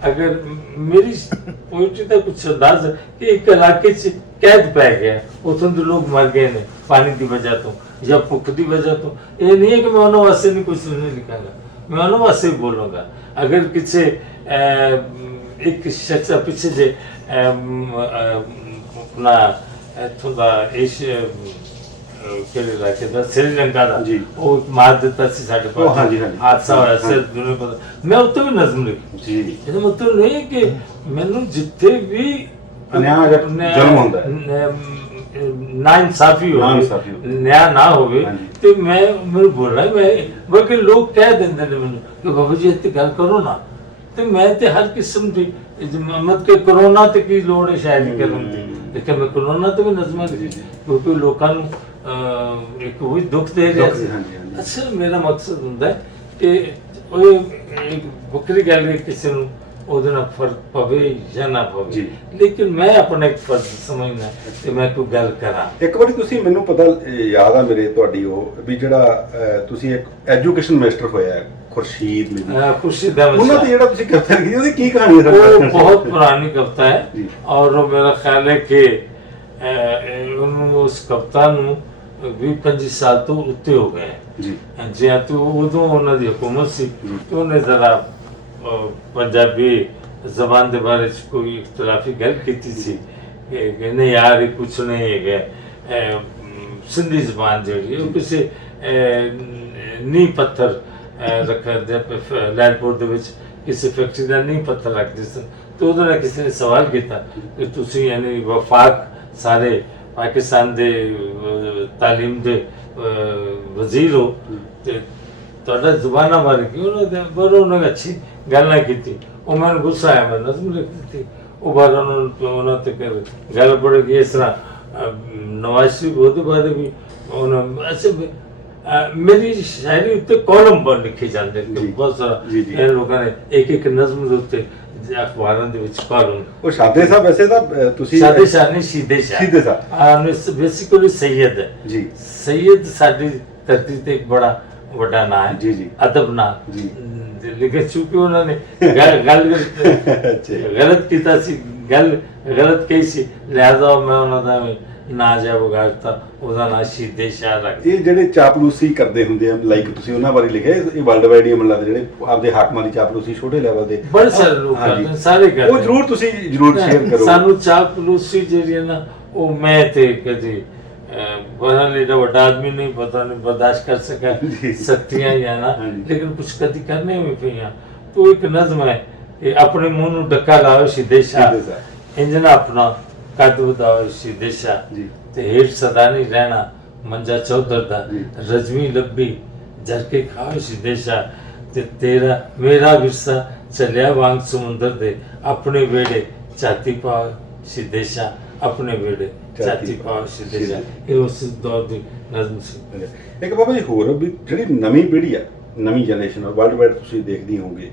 ਅਗਰ ਮੇਰੀ ਪੋਇਟਰੀ ਦਾ ਕੁਛ ਅੰਦਾਜ਼ ਹੈ ਕਿ ਇੱਕ ਇਲਾਕੇ 'ਚ ਕੈਦ ਪੈ ਗਿਆ, ਉੱਥੋਂ ਦੇ ਲੋਕ ਮਰ ਗਏ ਨੇ ਪਾਣੀ ਦੀ ਵਜ੍ਹਾ ਤੋਂ ਜਾਂ ਭੁੱਖ ਦੀ ਵਜ੍ਹਾ ਤੋਂ, ਇਹ ਨਹੀਂ ਹੈ ਕਿ ਮੈਂ ਉਹਨਾਂ ਵਾਸਤੇ ਨਹੀਂ ਕੁਛ ਨਹੀਂ ਲਿਖਾਂਗਾ, मैं उन्होंने वास्ते बोलूँगा। अगर किसी एक शख्स पिछे जे अपना थोड़ा एशिया ਕਿਹੜੇ ਇਲਾਕੇ ਦਾ, ਸ੍ਰੀਲੰਕਾ ਦਾ, ਉਹ ਮਾਰ ਦਿੱਤਾ ਸੀ ਸਾਡੇ ਕੋਲ, ਹਾਦਸਾ ਹੋਇਆ ਸੀ ਦੁਨੀਆ ਪਤਾ, ਮੈਂ ਉੱਤੇ ਵੀ ਨਜ਼ਮ ਲਿਖੀ ਜੀ। ਇਹਦਾ ਮਤਲਬ ਨਹੀਂ ਕਿ ਮੈਨੂੰ ਜਿੱਥੇ ਵੀ ਜਨਮ ਹੁੰਦਾ ਨਾ ਇਨਸਾਫੀ ਹੋਵੇ, ਨਿਆਂ ਨਾ ਹੋਵੇ, ਤੇ ਮੈਂ ਮੈਨੂੰ ਬੋਲਣਾ, ਮੈਂ ਬਲਕਿ ਲੋਕ ਕਹਿ ਦਿੰਦੇ ਨੇ ਮੈਨੂੰ ਕਿ ਬਾਬਾ ਜੀ ਇੱਥੇ ਗੱਲ ਕਰੋ ਨਾ, ਤੇ ਮੈਂ ਤੇ ਹਰ ਕਿਸਮ ਦੀ ਮਤਲਬ ਕਿ ਕਰੋਨਾ ਤੇ ਕੀ ਲੋੜ ਹੈ ਸ਼ਾਇਦ ਕਰਨ ਦੀ, ਲੇਕਿਨ ਮੈਂ ਕਰੋਨਾ ਤੇ ਵੀ ਨਜ਼ਮਾਂ ਲਿਖੀ ਕਿਉਂਕਿ ਲੋਕਾਂ ਨੂੰ ਇੱਕ ਉਹ ਦੁੱਖ ਦੇ ਰਿਹਾ ਸੀ। ਅਸਲ ਮੇਰਾ ਮਕਸਦ ਹੁੰਦਾ ਹੈ ਕਿ ਉਹ ਇੱਕ ਵੱਖਰੀ ਗੱਲ ਹੈ ਕਿਸੇ ਨੂੰ ਉਹਦੇ ਨਾਲ ਫਰਕ ਪਵੇ ਜਾਂ ਨਾ ਪਵੇ, ਲੇਕਿਨ ਮੈਂ ਆਪਣਾ ਇੱਕ ਫਰਜ਼ ਸਮਝਣਾ ਤੇ ਮੈਂ ਕੋਈ ਗੱਲ ਕਰਾਂ। ਇੱਕ ਵਾਰੀ ਤੁਸੀਂ, ਮੈਨੂੰ ਪਤਾ ਯਾਦ ਆ ਮੇਰੇ, ਤੁਹਾਡੀ ਉਹ ਵੀ ਜਿਹੜਾ ਤੁਸੀਂ ਇੱਕ ਐਜੂਕੇਸ਼ਨ ਮਿਨਿਸਟਰ ਹੋਇਆ ਖੁਰਸ਼ੀਦ ਖੁਰਸ਼ੀਦ ਉਹਨਾਂ ਤੇ ਜਿਹੜਾ ਤੁਸੀਂ ਕਵਿਤਾ ਲਿਖੀ, ਉਹਦੀ ਕੀ ਕਹਾਣੀ ਹੈ? ਉਹ ਬਹੁਤ ਪੁਰਾਣੀ ਕਵਿਤਾ ਹੈ ਔਰ ਮੇਰਾ ਖਿਆਲ ਹੈ ਕਿ ਉਹਨੂੰ ਉਸ ਕਵਿਤਾ ਨੂੰ 20-25 ਸਾਲ ਤੋਂ ਉੱਤੇ ਹੋ ਗਏ ਜੀ। ਤੇ ਉਦੋਂ ਉਹਨਾਂ ਦੀ ਹੁਕੂਮਤ ਸੀ ਤੇ ਉਹਨੇ ਜ਼ਰਾ ਪੰਜਾਬੀ ਜ਼ਬਾਨ ਦੇ ਬਾਰੇ ਚ ਕੋਈ ਇਖਤਲਾਫੀ ਗੱਲ ਕੀਤੀ ਸੀ ਕਿ ਨਹੀਂ ਯਾਰ ਇਹ ਕੁਛ ਨਹੀਂ ਹੈਗਾ, ਸਿੰਧੀ ਜ਼ਬਾਨ ਜਿਹੜੀ ਉਹ ਕਿਸੇ ਨੀਂਹ ਪੱਥਰ ਰੱਖਦੇ ਲੈਂਡਪੋਰਟ ਦੇ ਵਿੱਚ ਕਿਸੇ ਫੈਕਟਰੀ ਦਾ ਨੀਂਹ ਪੱਥਰ ਰੱਖਦੇ ਸਨ, ਤੇ ਉਹਦੇ ਨਾਲ ਕਿਸੇ ਨੇ ਸਵਾਲ ਕੀਤਾ ਕਿ ਤੁਸੀਂ ਯਾਨੀ ਵਫਾਕ ਸਾਰੇ ਪਾਕਿਸਤਾਨ ਦੇ ਤਾਲੀਮ ਦੇ ਵਜ਼ੀਰ ਹੋ ਤੇ ਤੁਹਾਡਾ ਜ਼ੁਬਾਨਾਂ ਬਾਰੇ ਕੀ, ਉਹਨਾਂ ਨੇ ਅੱਛੀ ਗੱਲ ਨਾ ਕੀਤੀ। ਉਹ ਮੈਨੂੰ ਗੁੱਸਾ ਆਇਆ, ਮੈਂ ਨਜ਼ਮ ਲਿਖ ਦਿੱਤੀ। ਉਹ ਬਾਅਦ ਉਹਨਾਂ ਤੇ ਗੱਲ ਪੜ ਗਈ ਇਸ ਤਰ੍ਹਾਂ ਨਵਾਜ਼ ਸ਼ਰੀਫ ਉਹਦੇ ਬਾਰੇ ਵੀ ਉਹਨਾਂ ਅੱਛਾ ਮੇਰੀ ਸ਼ਾਇਰੀ ਉੱਤੇ ਕਾਲਮ ਪਰ ਲਿਖੇ ਜਾਂਦੇ ਬਹੁਤ ਸਾਰਾ, ਇਹ ਲੋਕਾਂ ਨੇ ਇੱਕ ਨਜ਼ਮ ਦੇ ਉੱਤੇ ਅਖਬਾਰਾਂ ਦੇ ਵਿੱਚ ਕਾਲਮ। ਉਹ ਸ਼ਾਦੇ ਸਾਹਿਬ ਵੈਸੇ ਤਾਂ ਤੁਸੀਂ ਸ਼ਾਦੇ ਸ਼ਾਹ ਨਹੀਂ, ਸ਼ੀਦੇ ਸ਼ਾਹ ਬੇਸਿਕਲੀ ਸੈਯਦ ਹੈ ਜੀ। ਸੈਯਦ ਸਾਡੀ ਧਰਤੀ ਤੇ ਇੱਕ ਬੜਾ ਵੱਡਾ ਨਾਂ ਹੈ ਜੀ, ਅਦਬ ਨਾਂ ਜੀ। ਲੇਕਿਨ ਚੂੰਕਿ ਉਹਨਾਂ ਨੇ ਗੱਲ ਗਲਤ ਕੀਤਾ ਸੀ, ਗੱਲ ਗਲਤ ਕਹੀ ਸੀ, ਲਿਹਾਜ਼ਾ ਮੈਂ ਉਹਨਾਂ ਦਾ ਨਾ ਜਾ ਵਿਗਾੜਤਾ, ਉਹਦਾ ਨਾਂ ਸ਼ੀਦੇ ਸ਼ਾਹ ਰੱਖ। ਇਹ ਜਿਹੜੇ ਚਾਪਲੂਸੀ ਕਰਦੇ ਹੁੰਦੇ ਆ, ਲਾਈਕ ਤੁਸੀਂ ਉਹਨਾਂ ਬਾਰੇ ਲਿਖਿਆ, ਇਹ ਵਰਲਡ ਵਾਈਡ ਹੀ ਮਤਲਬ ਜਿਹੜੇ ਆਪਦੇ ਹਾਕਮਾਂ ਦੀ ਚਾਪਲੂਸੀ ਛੋਟੇ ਲੈਵਲ ਦੇ ਬੜੇ ਸਾਰੇ ਲੋਕ ਕਰਦੇ, ਸਾਰੇ ਕਰਦੇ, ਉਹ ਜ਼ਰੂਰ ਤੁਸੀਂ ਜ਼ਰੂਰ ਸ਼ੇਅਰ ਕਰੋ। ਸਾਨੂੰ ਚਾਪਲੂਸੀ ਜਿਹੜੀ ਹੈ ਨਾ, ਉਹ ਮੈਂ ਤੇ ਕਦੀ ਬੜਾ ਲੀਡਾ ਵੱਡਾ ਆਦਮੀ ਨਹੀਂ, ਪਤਾ ਨਹੀਂ ਬਰਦਾਸ਼ਤ ਕਰ ਸका ਸਖਤੀਆਂ ਜਾਂ ਨਾ, ਲੇਕਿਨ ਕੁਛ ਕਦੀ ਕਰਨੇ ਵੀ ਪਈਆਂ। तो एक नज़म है कि अपने मुंह ਨੂੰ ਡੱਕਾ ਲਾਓ ਸਿੱਧੇਸ਼ਾ, ਇੰਜਣਾ ਆਪਣਾ ਕੱਦ ਵਧਾਓ ਸਿੱਧੇਸ਼ਾ, ਤੇ ਹੇਠ ਸਦਾ ਨਹੀਂ ਰਹਿਣਾ ਮੰਜਾ ਚੌਧਰ ਦਾ, ਰਜਵੀ ਲੱਭੀ ਜਰ ਕੇ ਖਾਓ ਸਿੱਧੇਸ਼ਾ, ਤੇ ਤੇਰਾ ਮੇਰਾ ਵਿਰਸਾ ਚੱਲਿਆ ਵਾਂਗ ਸਮੁੰਦਰ ਦੇ, ਆਪਣੇ ਵੇੜੇ ਝਾਤੀ ਪਾਓ ਸਿੱਧੇਸ਼ਾ। अपने वेड़े चाची पाव सीधे जा ये उस दौर की नज़म सी। ਇੱਕ ਬਾਬਾ ਜੀ ਹੋਰ ਵੀ ਜਿਹੜੀ ਨਵੀਂ ਪੀੜ੍ਹੀ ਆ, ਨਵੀਂ ਜਨਰੇਸ਼ਨ ਆ, ਵਰਲਡ ਵਾਈਡ ਤੁਸੀਂ ਦੇਖਦੇ ਹੋਵੋਗੇ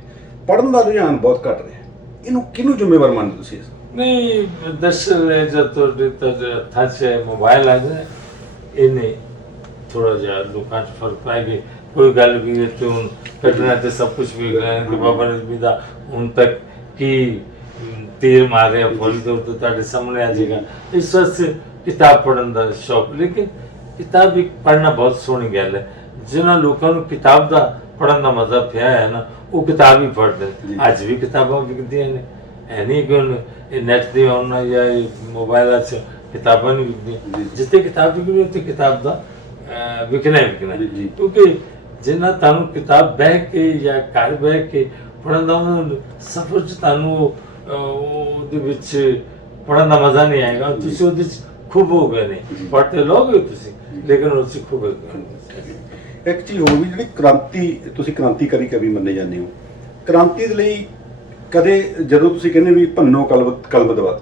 ਪੜ੍ਹਨ ਦਾ ਰੁਝਾਨ ਬਹੁਤ ਘਟ ਰਿਹਾ, ਇਹਨੂੰ ਕਿਹਨੂੰ ਜ਼ਿੰਮੇਵਾਰ ਮੰਨਦੇ ਤੁਸੀਂ ਇਸ? नहीं दरअसल जब तो था से मोबाइल आ जाए इन्हें थोड़ा जा लोगों से फर्क पाएगी। कोई गल भी है तो कटना तो सब कुछ भी गए कि बाबा ने दा उन तक की तीर मारे फुल दो तो तारे सामने आ जाएगा। इस वास्ते किताब पढ़ने का शौक, लेकिन किताब भी पढ़ना बहुत सोहनी गल है। जिन्होंने लोगों को किताब का पढ़ने का मजा पिया है ना वो किताब ही पढ़ते हैं। अज भी किताबा विकदियां ने, है नहीं कि हुण नैट दे आउण या मोबाइल च किताबां नहीं विकदियां। जिथे किताब विकनी उत्थे किताब का विकना ही विकना, क्योंकि जिन्ना तुहानूं किताब बह के या घर बह के पढ़न दा सफर च तुहानूं ਉਹਦੇ ਵਿੱਚ ਪੜਨ ਦਾ ਮਜ਼ਾ ਨਹੀਂ ਆਏਗਾ। ਤੁਸੀਂ ਉਹਦੇ ਚ ਖੂਬ ਹੋ ਗਏ ਨੇ, ਪੜ੍ਹਤੇ ਲੋਗੇ ਤੁਸੀਂ ਲੇਕਿਨ ਉਹ ਚ ਖੂਬ ਹੋ ਗਏ। ਇੱਕ ਚੀਜ਼ ਹੋਰ ਵੀ ਜਿਹੜੀ ਕ੍ਰਾਂਤੀ, ਤੁਸੀਂ ਕ੍ਰਾਂਤੀਕਾਰੀ ਕਵੀ ਮੰਨੇ ਜਾਂਦੇ ਹੋ, ਕ੍ਰਾਂਤੀ ਦੇ ਲਈ ਕਦੇ ਜਦੋਂ ਤੁਸੀਂ ਕਹਿੰਦੇ ਵੀ ਭੰਨੋ ਕਲਮਦਵਾਤ,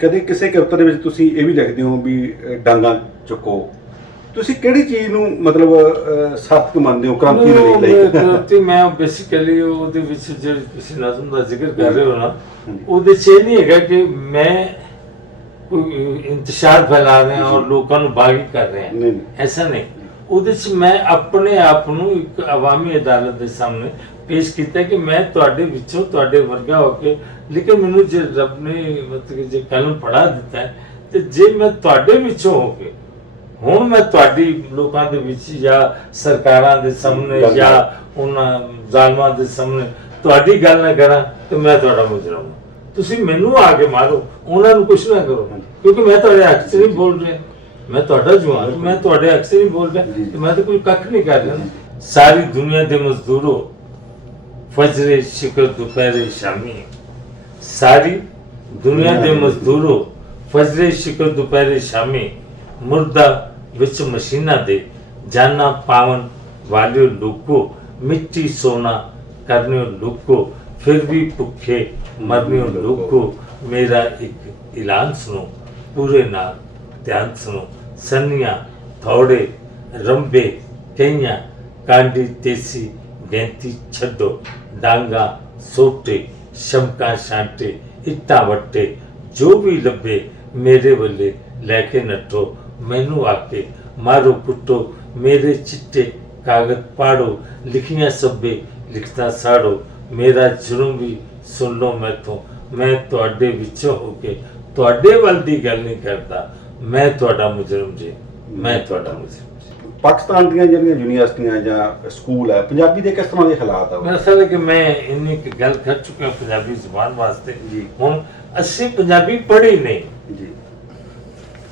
ਕਦੇ ਕਿਸੇ ਕਵਿਤਾ ਦੇ ਵਿੱਚ ਤੁਸੀਂ ਇਹ ਵੀ ਲਿਖਦੇ ਹੋ ਵੀ ਡਾਂਗਾ ਚੁੱਕੋ, ਤੁਸੀਂ ਕਿਹੜੀ ਚੀਜ਼ ਨੂੰ ਮਤਲਬ ਸਾਰਥਕ ਮੰਨਦੇ ਹੋ ਕ੍ਰਾਂਤੀ ਦੇ ਲਈ? ਕ੍ਰਾਂਤੀ ਮੈਂ ਬੇਸਿਕਲੀ ਉਹਦੇ ਵਿੱਚ ਜਿਹੜੀ ਤੁਸੀਂ ਨਜ਼ਮ ਦਾ ਜ਼ਿਕਰ ਕਰ ਰਹੇ ਹੋ ਨਾ, ਉਹਦੇ 'ਚ ਇਹ ਨਹੀਂ ਹੈਗਾ ਕਿ ਮੈਂ ਕੋਈ ਇੰਤਸ਼ਾਰ ਫੈਲਾ ਰਿਹਾ ਔਰ ਲੋਕਾਂ ਨੂੰ ਬਾਗੀ ਕਰ ਰਿਹਾ, ਐਸਾ ਨਹੀਂ। ਉਹਦੇ 'ਚ ਮੈਂ ਆਪਣੇ ਆਪ ਨੂੰ ਇੱਕ ਅਵਾਮੀ ਅਦਾਲਤ ਦੇ ਸਾਹਮਣੇ ਪੇਸ਼ ਕੀਤਾ ਕਿ ਮੈਂ ਤੁਹਾਡੇ ਵਿੱਚੋਂ ਤੁਹਾਡੇ ਵਰਗਾ ਹੋ ਕੇ, ਲੇਕਿਨ ਮੈਨੂੰ ਜੇ ਰੱਬ ਨੇ ਮਤਲਬ ਜੇ ਕਲਮ ਪੜ੍ਹਾ ਦਿੱਤਾ ਹੈ ਤੇ ਜੇ ਮੈਂ ਤੁਹਾਡੇ ਵਿੱਚੋਂ ਹੋ ਕੇ ਹੁਣ ਮੈਂ ਤੁਹਾਡੀ ਲੋਕਾਂ ਦੇ ਵਿੱਚ ਜਾਂ ਸਰਕਾਰਾਂ ਦੇ ਸਾਹਮਣੇ ਜਾਂ ਉਹਨਾਂ ਜ਼ਾਲਮਾਂ ਦੇ ਸਾਹਮਣੇ ਤੁਹਾਡੀ ਗੱਲ ਨਾ ਕਰਾਂ ਤੇ ਮੈਂ ਤੁਹਾਡਾ ਮੁਜਰਮ ਹਾਂ। ਤੁਸੀਂ ਮੈਨੂੰ ਆ ਕੇ ਮਾਰੋ, ਉਹਨਾਂ ਨੂੰ ਕੁਛ ਨਾ ਕਰੋ, ਕਿਉਂਕਿ ਮੈਂ ਤੁਹਾਡੇ ਹੱਕ 'ਚ ਨਹੀਂ ਬੋਲ ਰਿਹਾ, ਮੈਂ ਤੁਹਾਡਾ ਜਵਾਨ, ਮੈਂ ਤੁਹਾਡੇ ਹੱਕ 'ਚ ਨਹੀਂ ਬੋਲ ਰਿਹਾ ਤੇ ਮੈਂ ਤਾਂ ਕੋਈ ਕੱਖ ਨਹੀਂ ਕਰ ਰਿਹਾ। ਸਾਰੀ ਦੁਨੀਆ ਦੇ ਮਜ਼ਦੂਰੋ ਫਜਰੇ ਸ਼ਿਕਰ ਦੁਪਹਿਰੇ ਸ਼ਾਮੀ, ਸਾਰੀ ਦੁਨੀਆ ਦੇ ਮਜ਼ਦੂਰੋ ਫਜਰੇ ਸ਼ਿਕਰ ਦੁਪਹਿਰੇ ਸ਼ਾਮੀ, मुर्दा विच मशीना दे जाना पावन वाले लोगो, मिट्टी सोना करने लोगो, फिर भी भुखे मरने लोगो। मेरा एक ऐलान सुनो, पूरे नाल ध्यान सुनो, सनिया थोड़े रंबे कईया, कांडी तेसी गैंती छड्डो, डांगा सोटे शमका शांटे इट्टा वट्टे, जो भी लभे मेरे वल्ले लैके नट्ठो, मैनू आके मारो कुट्टो, मेरे चिट्टे कागज पाड़ो, लिखियां सब्बे लिखता साड़ो, मेरा जुर्म भी सुन लो मैथों, मैं तुहाडे विचों होके तुहाडे वल दी गल नहीं करता, मैं तुहाडा मुजरम जी, मैं तुहाडा मुजरम जी। पाकिस्तान ਦੀਆਂ ਜਿਹੜੀਆਂ ਯੂਨੀਵਰਸਿਟੀਆਂ ਜਾਂ ਸਕੂਲ ਹੈ ਪੰਜਾਬੀ ਦੇ ਕਿਸ ਤਰ੍ਹਾਂ ਦੇ ਹਾਲਾਤ ਆ? मेरा ख्याल है कि मैं इन्नी की गल कर चुका पंजाबी जुबान वास्ते जी। हुण ਅਸੀਂ ਪੰਜਾਬੀ ਪੜ੍ਹੀ ਨਹੀਂ ਜੀ,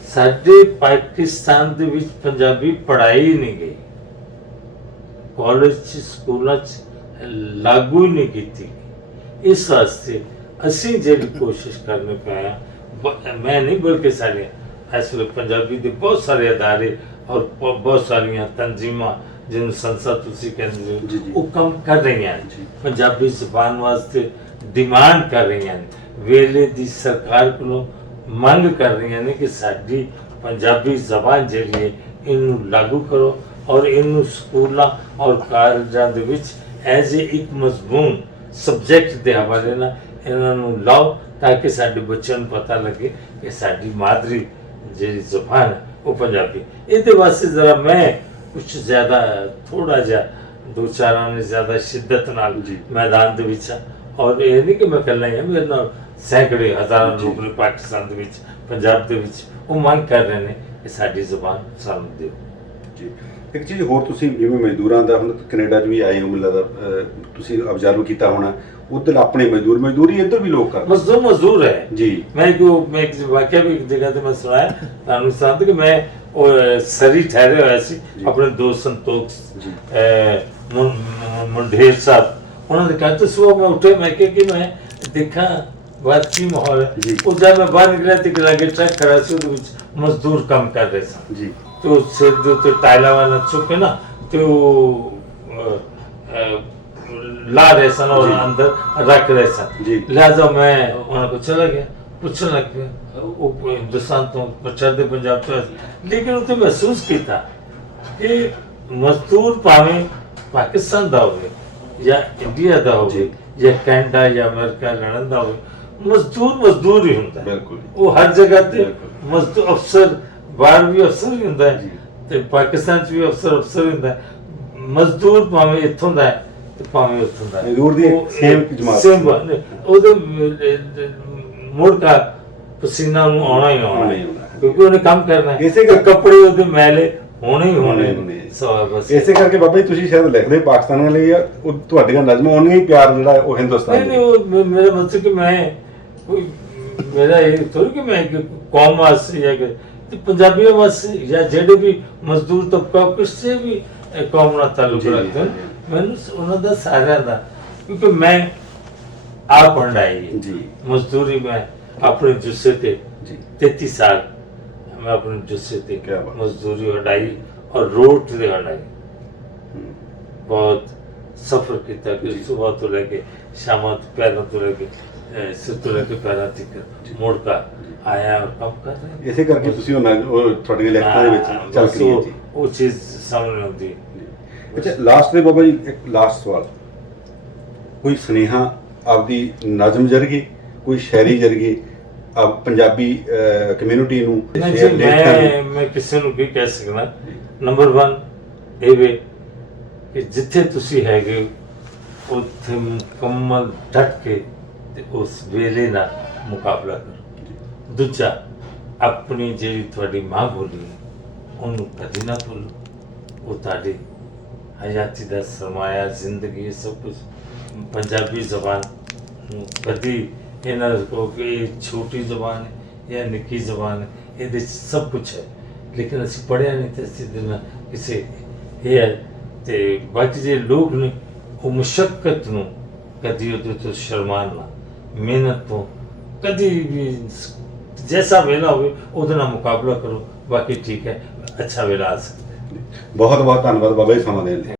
ਸਾਡੇ ਪਾਕਿਸਤਾਨ ਦੇ ਵਿੱਚ ਪੰਜਾਬੀ ਪੜ੍ਹਾਈ ਨਹੀਂ ਗਈ, ਕਾਲਜ 'ਚ ਸਕੂਲਾਂ 'ਚ ਲਾਗੂ ਹੀ ਨਹੀਂ ਕੀਤੀ। ਇਸ ਵਾਸਤੇ ਅਸੀਂ ਜਿਹੜੀ ਕੋਸ਼ਿਸ਼ ਕਰਨੇ ਪਏ ਹਾਂ, ਮੈਂ ਨਹੀਂ ਬਲਕਿ ਸਾਰੇ ਇਸ ਵੇਲੇ ਪੰਜਾਬੀ ਦੇ ਬਹੁਤ ਸਾਰੇ ਅਦਾਰੇ ਔਰ ਬਹੁਤ ਸਾਰੀਆਂ ਤਨਜ਼ੀਮਾਂ ਜਿਹਨੂੰ ਸੰਸਦ ਤੁਸੀਂ ਕਹਿੰਦੇ ਹੋ, ਉਹ ਕੰਮ ਕਰ ਰਹੀਆਂ ਹਨ, ਪੰਜਾਬੀ ਜ਼ੁਬਾਨ ਵਾਸਤੇ ਡਿਮਾਂਡ ਕਰ ਰਹੀਆਂ ਹਨ, ਵੇਲੇ ਦੀ ਸਰਕਾਰ ਕੋਲੋਂ ਮੰਗ ਕਰ ਰਹੀਆਂ ਨੇ ਕਿ ਸਾਡੀ ਪੰਜਾਬੀ ਜ਼ਬਾਨ ਜਿਹੜੀ ਹੈ ਇਹਨੂੰ ਲਾਗੂ ਕਰੋ ਔਰ ਇਹਨੂੰ ਸਕੂਲਾਂ ਔਰ ਕਾਲਜਾਂ ਦੇ ਵਿੱਚ ਐਜ਼ ਇੱਕ ਮਜ਼ਮੂਨ ਸਬਜੈਕਟ ਦੇ ਹਵਾਲੇ ਨਾਲ ਇਹਨਾਂ ਨੂੰ ਲਾਓ, ਤਾਂ ਕਿ ਸਾਡੇ ਬੱਚਿਆਂ ਨੂੰ ਪਤਾ ਲੱਗੇ ਕਿ ਸਾਡੀ ਮਾਦਰੀ ਜਿਹੜੀ ਜ਼ਬਾਨ ਹੈ ਉਹ ਪੰਜਾਬੀ। ਇਹਦੇ ਵਾਸਤੇ ਜ਼ਰਾ ਮੈਂ ਕੁਛ ਜ਼ਿਆਦਾ ਥੋੜਾ ਜਿਹਾ ਦੋ ਚਾਰਾਂ ਨੇ ਜ਼ਿਆਦਾ ਸ਼ਿੱਦਤ ਨਾਲ ਮੈਦਾਨ ਦੇ ਵਿੱਚ ਔਰ ਇਹ ਨਹੀਂ ਕਿ ਮੈਂ ਇਕੱਲਾ ਹੀ ਹਾਂ, ਮੇਰੇ ਨਾਲ ਸੈਂਕੜੇ ਹਜ਼ਾਰਾਂ ਲੋਕ ਨੇ ਪਾਕਿਸਤਾਨ ਦੇ ਵਿੱਚ ਪੰਜਾਬ ਦੇ ਵਿੱਚ ਉਹ ਮੰਗ ਕਰ ਰਹੇ ਨੇ ਕਿ ਸਾਡੀ ਜ਼ੁਬਾਨ ਸਾਨੂੰ ਦਿਓ ਜੀ। ਇੱਕ ਚੀਜ਼ ਹੋਰ, ਤੁਸੀਂ ਜਿਵੇਂ ਮਜ਼ਦੂਰਾਂ ਦਾ ਹੁਣ ਕੈਨੇਡਾ 'ਚ ਵੀ ਆਏ ਹੋ, ਮੈਨੂੰ ਲੱਗਦਾ ਤੁਸੀਂ ਅਬਜ਼ਰਵ ਕੀਤਾ ਹੋਣਾ, ਉੱਧਰ ਆਪਣੇ ਮਜ਼ਦੂਰੀ ਇੱਧਰ ਵੀ ਲੋਕ ਕਰਦੇ ਮਜ਼ਦੂਰ ਹੈ ਜੀ। ਮੈਂ ਇੱਕ ਵਾਕਿਆ ਵੀ ਇੱਕ ਜਗ੍ਹਾ ਤੇ ਮੈਂ ਸੁਣਾਇਆ ਤੁਹਾਨੂੰ ਸਾਥ ਕਿ ਮੈਂ ਉਹ ਸਰੀ ਠਹਿਰੇ ਹੋਇਆ ਸੀ ਆਪਣੇ ਦੋਸਤ ਸੰਤੋਖ ਮੁੰਡੇਰ ਸਾਹਿਬ, ਉਹਨਾਂ ਨੇ ਕਿਹਾ ਸੁਬਹ ਮੈਂ ਉੱਠੇ, ਮੈਂ ਕਿਹਾ ਕਿ ਮੈਂ ਦੇਖਾਂ ਬਾਹਰ ਕੀ ਮਾਹੌਲ ਹੈ। ਉਹ ਜਦ ਮੈਂ ਬਾਹਰ ਨਿਕਲਿਆ ਤੇ ਲਾਗੇ ਟਰੱਕ ਖੜਾ ਸੀ, ਉਹਦੇ ਵਿੱਚ ਮਜ਼ਦੂਰ ਕੰਮ ਕਰ ਰਹੇ ਸਨ ਜੀ, ਤੇ ਉਹ ਸਿਰ ਦੇ ਉੱਤੇ ਟਾਇਲਾਂ ਵਾਲਾ ਚੁੱਕ ਕੇ ਨਾ ਤੇ ਉਹ ਲਾ ਰਹੇ ਸਨ ਔਰ ਅੰਦਰ ਰੱਖ ਰਹੇ ਸਨ। ਲਿਹਾਜ਼ਾ ਮੈਂ ਉਹਨਾਂ ਕੋਲ ਚਲਾ ਗਿਆ, ਪੁੱਛਣ ਲੱਗ ਪਿਆ ਉਹ ਹਿੰਦੁਸਤਾਨ ਤੋਂ ਪਛੜਦੇ ਪੰਜਾਬ ਤੋਂ, ਲੇਕਿਨ ਉੱਥੇ ਮਹਿਸੂਸ ਕੀਤਾ ਕਿ ਮਜ਼ਦੂਰ ਭਾਵੇਂ ਪਾਕਿਸਤਾਨ ਦਾ ਹੋਵੇ ਜਾਂ ਇੰਡੀਆ ਦਾ ਹੋਵੇ ਜਾਂ ਕੈਨੇਡਾ ਜਾਂ ਅਮਰੀਕਾ ਲੜਨ ਦਾ ਹੋਵੇ, ਮਜ਼ਦੂਰ ਹੀ ਹੁੰਦਾ ਹੈ। ਬਿਲਕੁਲ। ਉਹ ਹਰ ਜਗ੍ਹਾ ਤੇ ਬਿਲਕੁਲ। ਮਜ਼ਦੂਰ ਅਫਸਰ, ਬਾਹਰ ਵੀ ਅਫਸਰ ਹੀ ਹੁੰਦਾ ਹੈ ਜੀ। ਤੇ ਪਾਕਿਸਤਾਨ 'ਚ ਵੀ ਅਫਸਰ ਹੀ ਹੁੰਦਾ ਹੈ। ਮਜ਼ਦੂਰ ਭਾਵੇਂ ਇੱਥੋਂ ਦਾ ਹੈ ਤੇ ਭਾਵੇਂ ਉੱਥੋਂ ਦਾ ਹੈ। ਮਜ਼ਦੂਰ ਦੀ ਉਹ same ਜਮਾਤ। ਉਹਦੇ ਮੁੜ ਕੇ ਪਸੀਨਾ ਨੂੰ ਆਉਣਾ ਹੀ ਆਉਣਾ ਹੈ, ਕਿਉਂਕਿ ਉਹਨੇ ਕੰਮ ਕਰਨਾ ਹੈ। ਇਸੇ ਤੇ ਕੱਪੜੇ ਉਹਦੇ ਮੈਲੇ ਹੋਣੇ ਹੀ ਹੋਣੇ ਹੋਣੇ। ਸੋ ਬਸ ਇਸੇ ਕਰਕੇ ਬਾਬਾ ਜੀ ਤੁਸੀਂ ਸ਼ਾਇਦ ਲਿਖਦੇ ਪਾਕਿਸਤਾਨ ਲਈ ਆ, ਉਹ ਤੁਹਾਡੀਆਂ ਨਜ਼ਮਾਂ ਉਹਨੂੰ ਹੀ ਪਿਆਰ ਜਿਹੜਾ ਉਹ ਹਿੰਦੁਸਤਾਨ ਨਹੀਂ ਉਹ ਮੇਰਾ ਮਤਲਬ ਕਿ ਮੈਂ ਕੋਈ ਮੇਰਾ ਇਹ ਥੋੜੀ ਕਿ ਮੈਂ ਇੱਕ ਕੌਮ ਵਾਸਤੇ ਜਾਂ ਤੇ ਪੰਜਾਬੀਆਂ ਵਾਸਤੇ ਜਾਂ ਜਿਹੜੇ ਵੀ ਮਜ਼ਦੂਰ ਤਬਕਾ ਕਿਸੇ ਵੀ ਕੌਮ ਨਾਲ ਤਾਲੁਕ ਜੀ, ਰੱਖਦੇ ਹਨ, ਜੀ। ਮੈਨੂੰ ਉਹਨਾਂ ਦਾ ਸਾਰਿਆਂ ਦਾ, ਕਿਉਂਕਿ ਮੈਂ ਆਪ ਪੜ੍ਹਾਈ ਜੀ। ਮਜ਼ਦੂਰੀ ਮੈਂ ਆਪਣੇ ਜੁੱਸੇ ਤੇ ਜੀ। 33 ਸਾਲ मैं अपने जुस्से थे क्या बात। मजदूरी हटाई और रोड से हटाई, बहुत सफर किया कि सुबह तो लेके शाम पैरों तो लेके सिर तो लेके पैरों तक मोड़ का आया और काम कर रहे हैं। ਇਸੇ ਕਰਕੇ ਤੁਸੀਂ ਉਹ ਤੁਹਾਡੀਆਂ ਲਿਖਤਾਂ ਦੇ ਵਿੱਚ ਚੱਲ बस ਰਹੀ ਹੈ वो ਜੀ। वो चीज सामने होती है। ਅੱਛਾ ਲਾਸਟ ਦੇ ਬਾਬਾ ਜੀ ਇੱਕ ਲਾਸਟ ਸਵਾਲ, ਕੋਈ ਸੁਨੇਹਾ ਆਪਦੀ ਨਜ਼ਮ ਜਰਗੀ, ਕੋਈ ਸ਼ਾਇਰੀ ਜਰਗੀ ਆਪ ਪੰਜਾਬੀ ਕਮਿਊਨਿਟੀ ਨੂੰ नहीं जी, share ਲੇਖਕਾਂ ਨੂੰ? मैं किसी ਨੂੰ ਕੀ ਕਹਿ ਸਕਦਾ, ਨੰਬਰ 1 ਇਹ ਵੇ ਕਿ ਜਿੱਥੇ ਤੁਸੀਂ ਹੈਗੇ ਉੱਥੇ ਮੁਕੰਮਲ ਡਟ ਕੇ ਤੇ ਉਸ ਵੇਲੇ ਨਾਲ ਮੁਕਾਬਲਾ ਕਰੋ। ਦੂਜਾ, ਆਪਣੀ ਜਿਹੜੀ ਤੁਹਾਡੀ ਮਾਂ ਬੋਲੀ ਹੈ ਉਹਨੂੰ ਕਦੀ ਨਾ ਭੁੱਲੋ, ਉਹ ਤੁਹਾਡੀ ਹਯਾਤੀ ਦਾ ਸਰਮਾਇਆ, ਜ਼ਿੰਦਗੀ ਸਭ ਕੁਝ। ਪੰਜਾਬੀ ਜ਼ਬਾਨ ਨੂੰ ਕਦੀ ਇਹਨਾਂ ਕੋ ਕਿ ਇਹ ਛੋਟੀ ਜ਼ਬਾਨ ਹੈ ਜਾਂ ਨਿੱਕੀ ਜ਼ਬਾਨ ਹੈ, ਇਹਦੇ 'ਚ ਸਭ ਕੁਝ ਹੈ, ਲੇਕਿਨ ਅਸੀਂ ਪੜ੍ਹਿਆ ਨਹੀਂ ਤੇ ਅਸੀਂ ਦਿਨ ਕਿਸੇ ਇਹ ਹੈ। ਤੇ ਬਾਕੀ ਜਿਹੜੇ ਲੋਕ ਨੇ ਉਹ ਮੁਸ਼ੱਕਤ ਨੂੰ ਕਦੀ ਉਹਦੇ ਤੋਂ ਸ਼ਰਮਾਨਾ, ਮਿਹਨਤ ਤੋਂ ਕਦੀ ਵੀ ਜੈਸਾ ਵੇਲਾ ਹੋਵੇ ਉਹਦੇ ਨਾਲ ਮੁਕਾਬਲਾ ਕਰੋ, ਬਾਕੀ ਠੀਕ ਹੈ, ਅੱਛਾ ਵੇਲਾ ਆ ਸਕਦਾ ਹੈ। ਬਹੁਤ ਬਹੁਤ ਧੰਨਵਾਦ ਬਾਬਾ ਜੀ ਸਮਾਂ ਦੇਣ ਲਈ।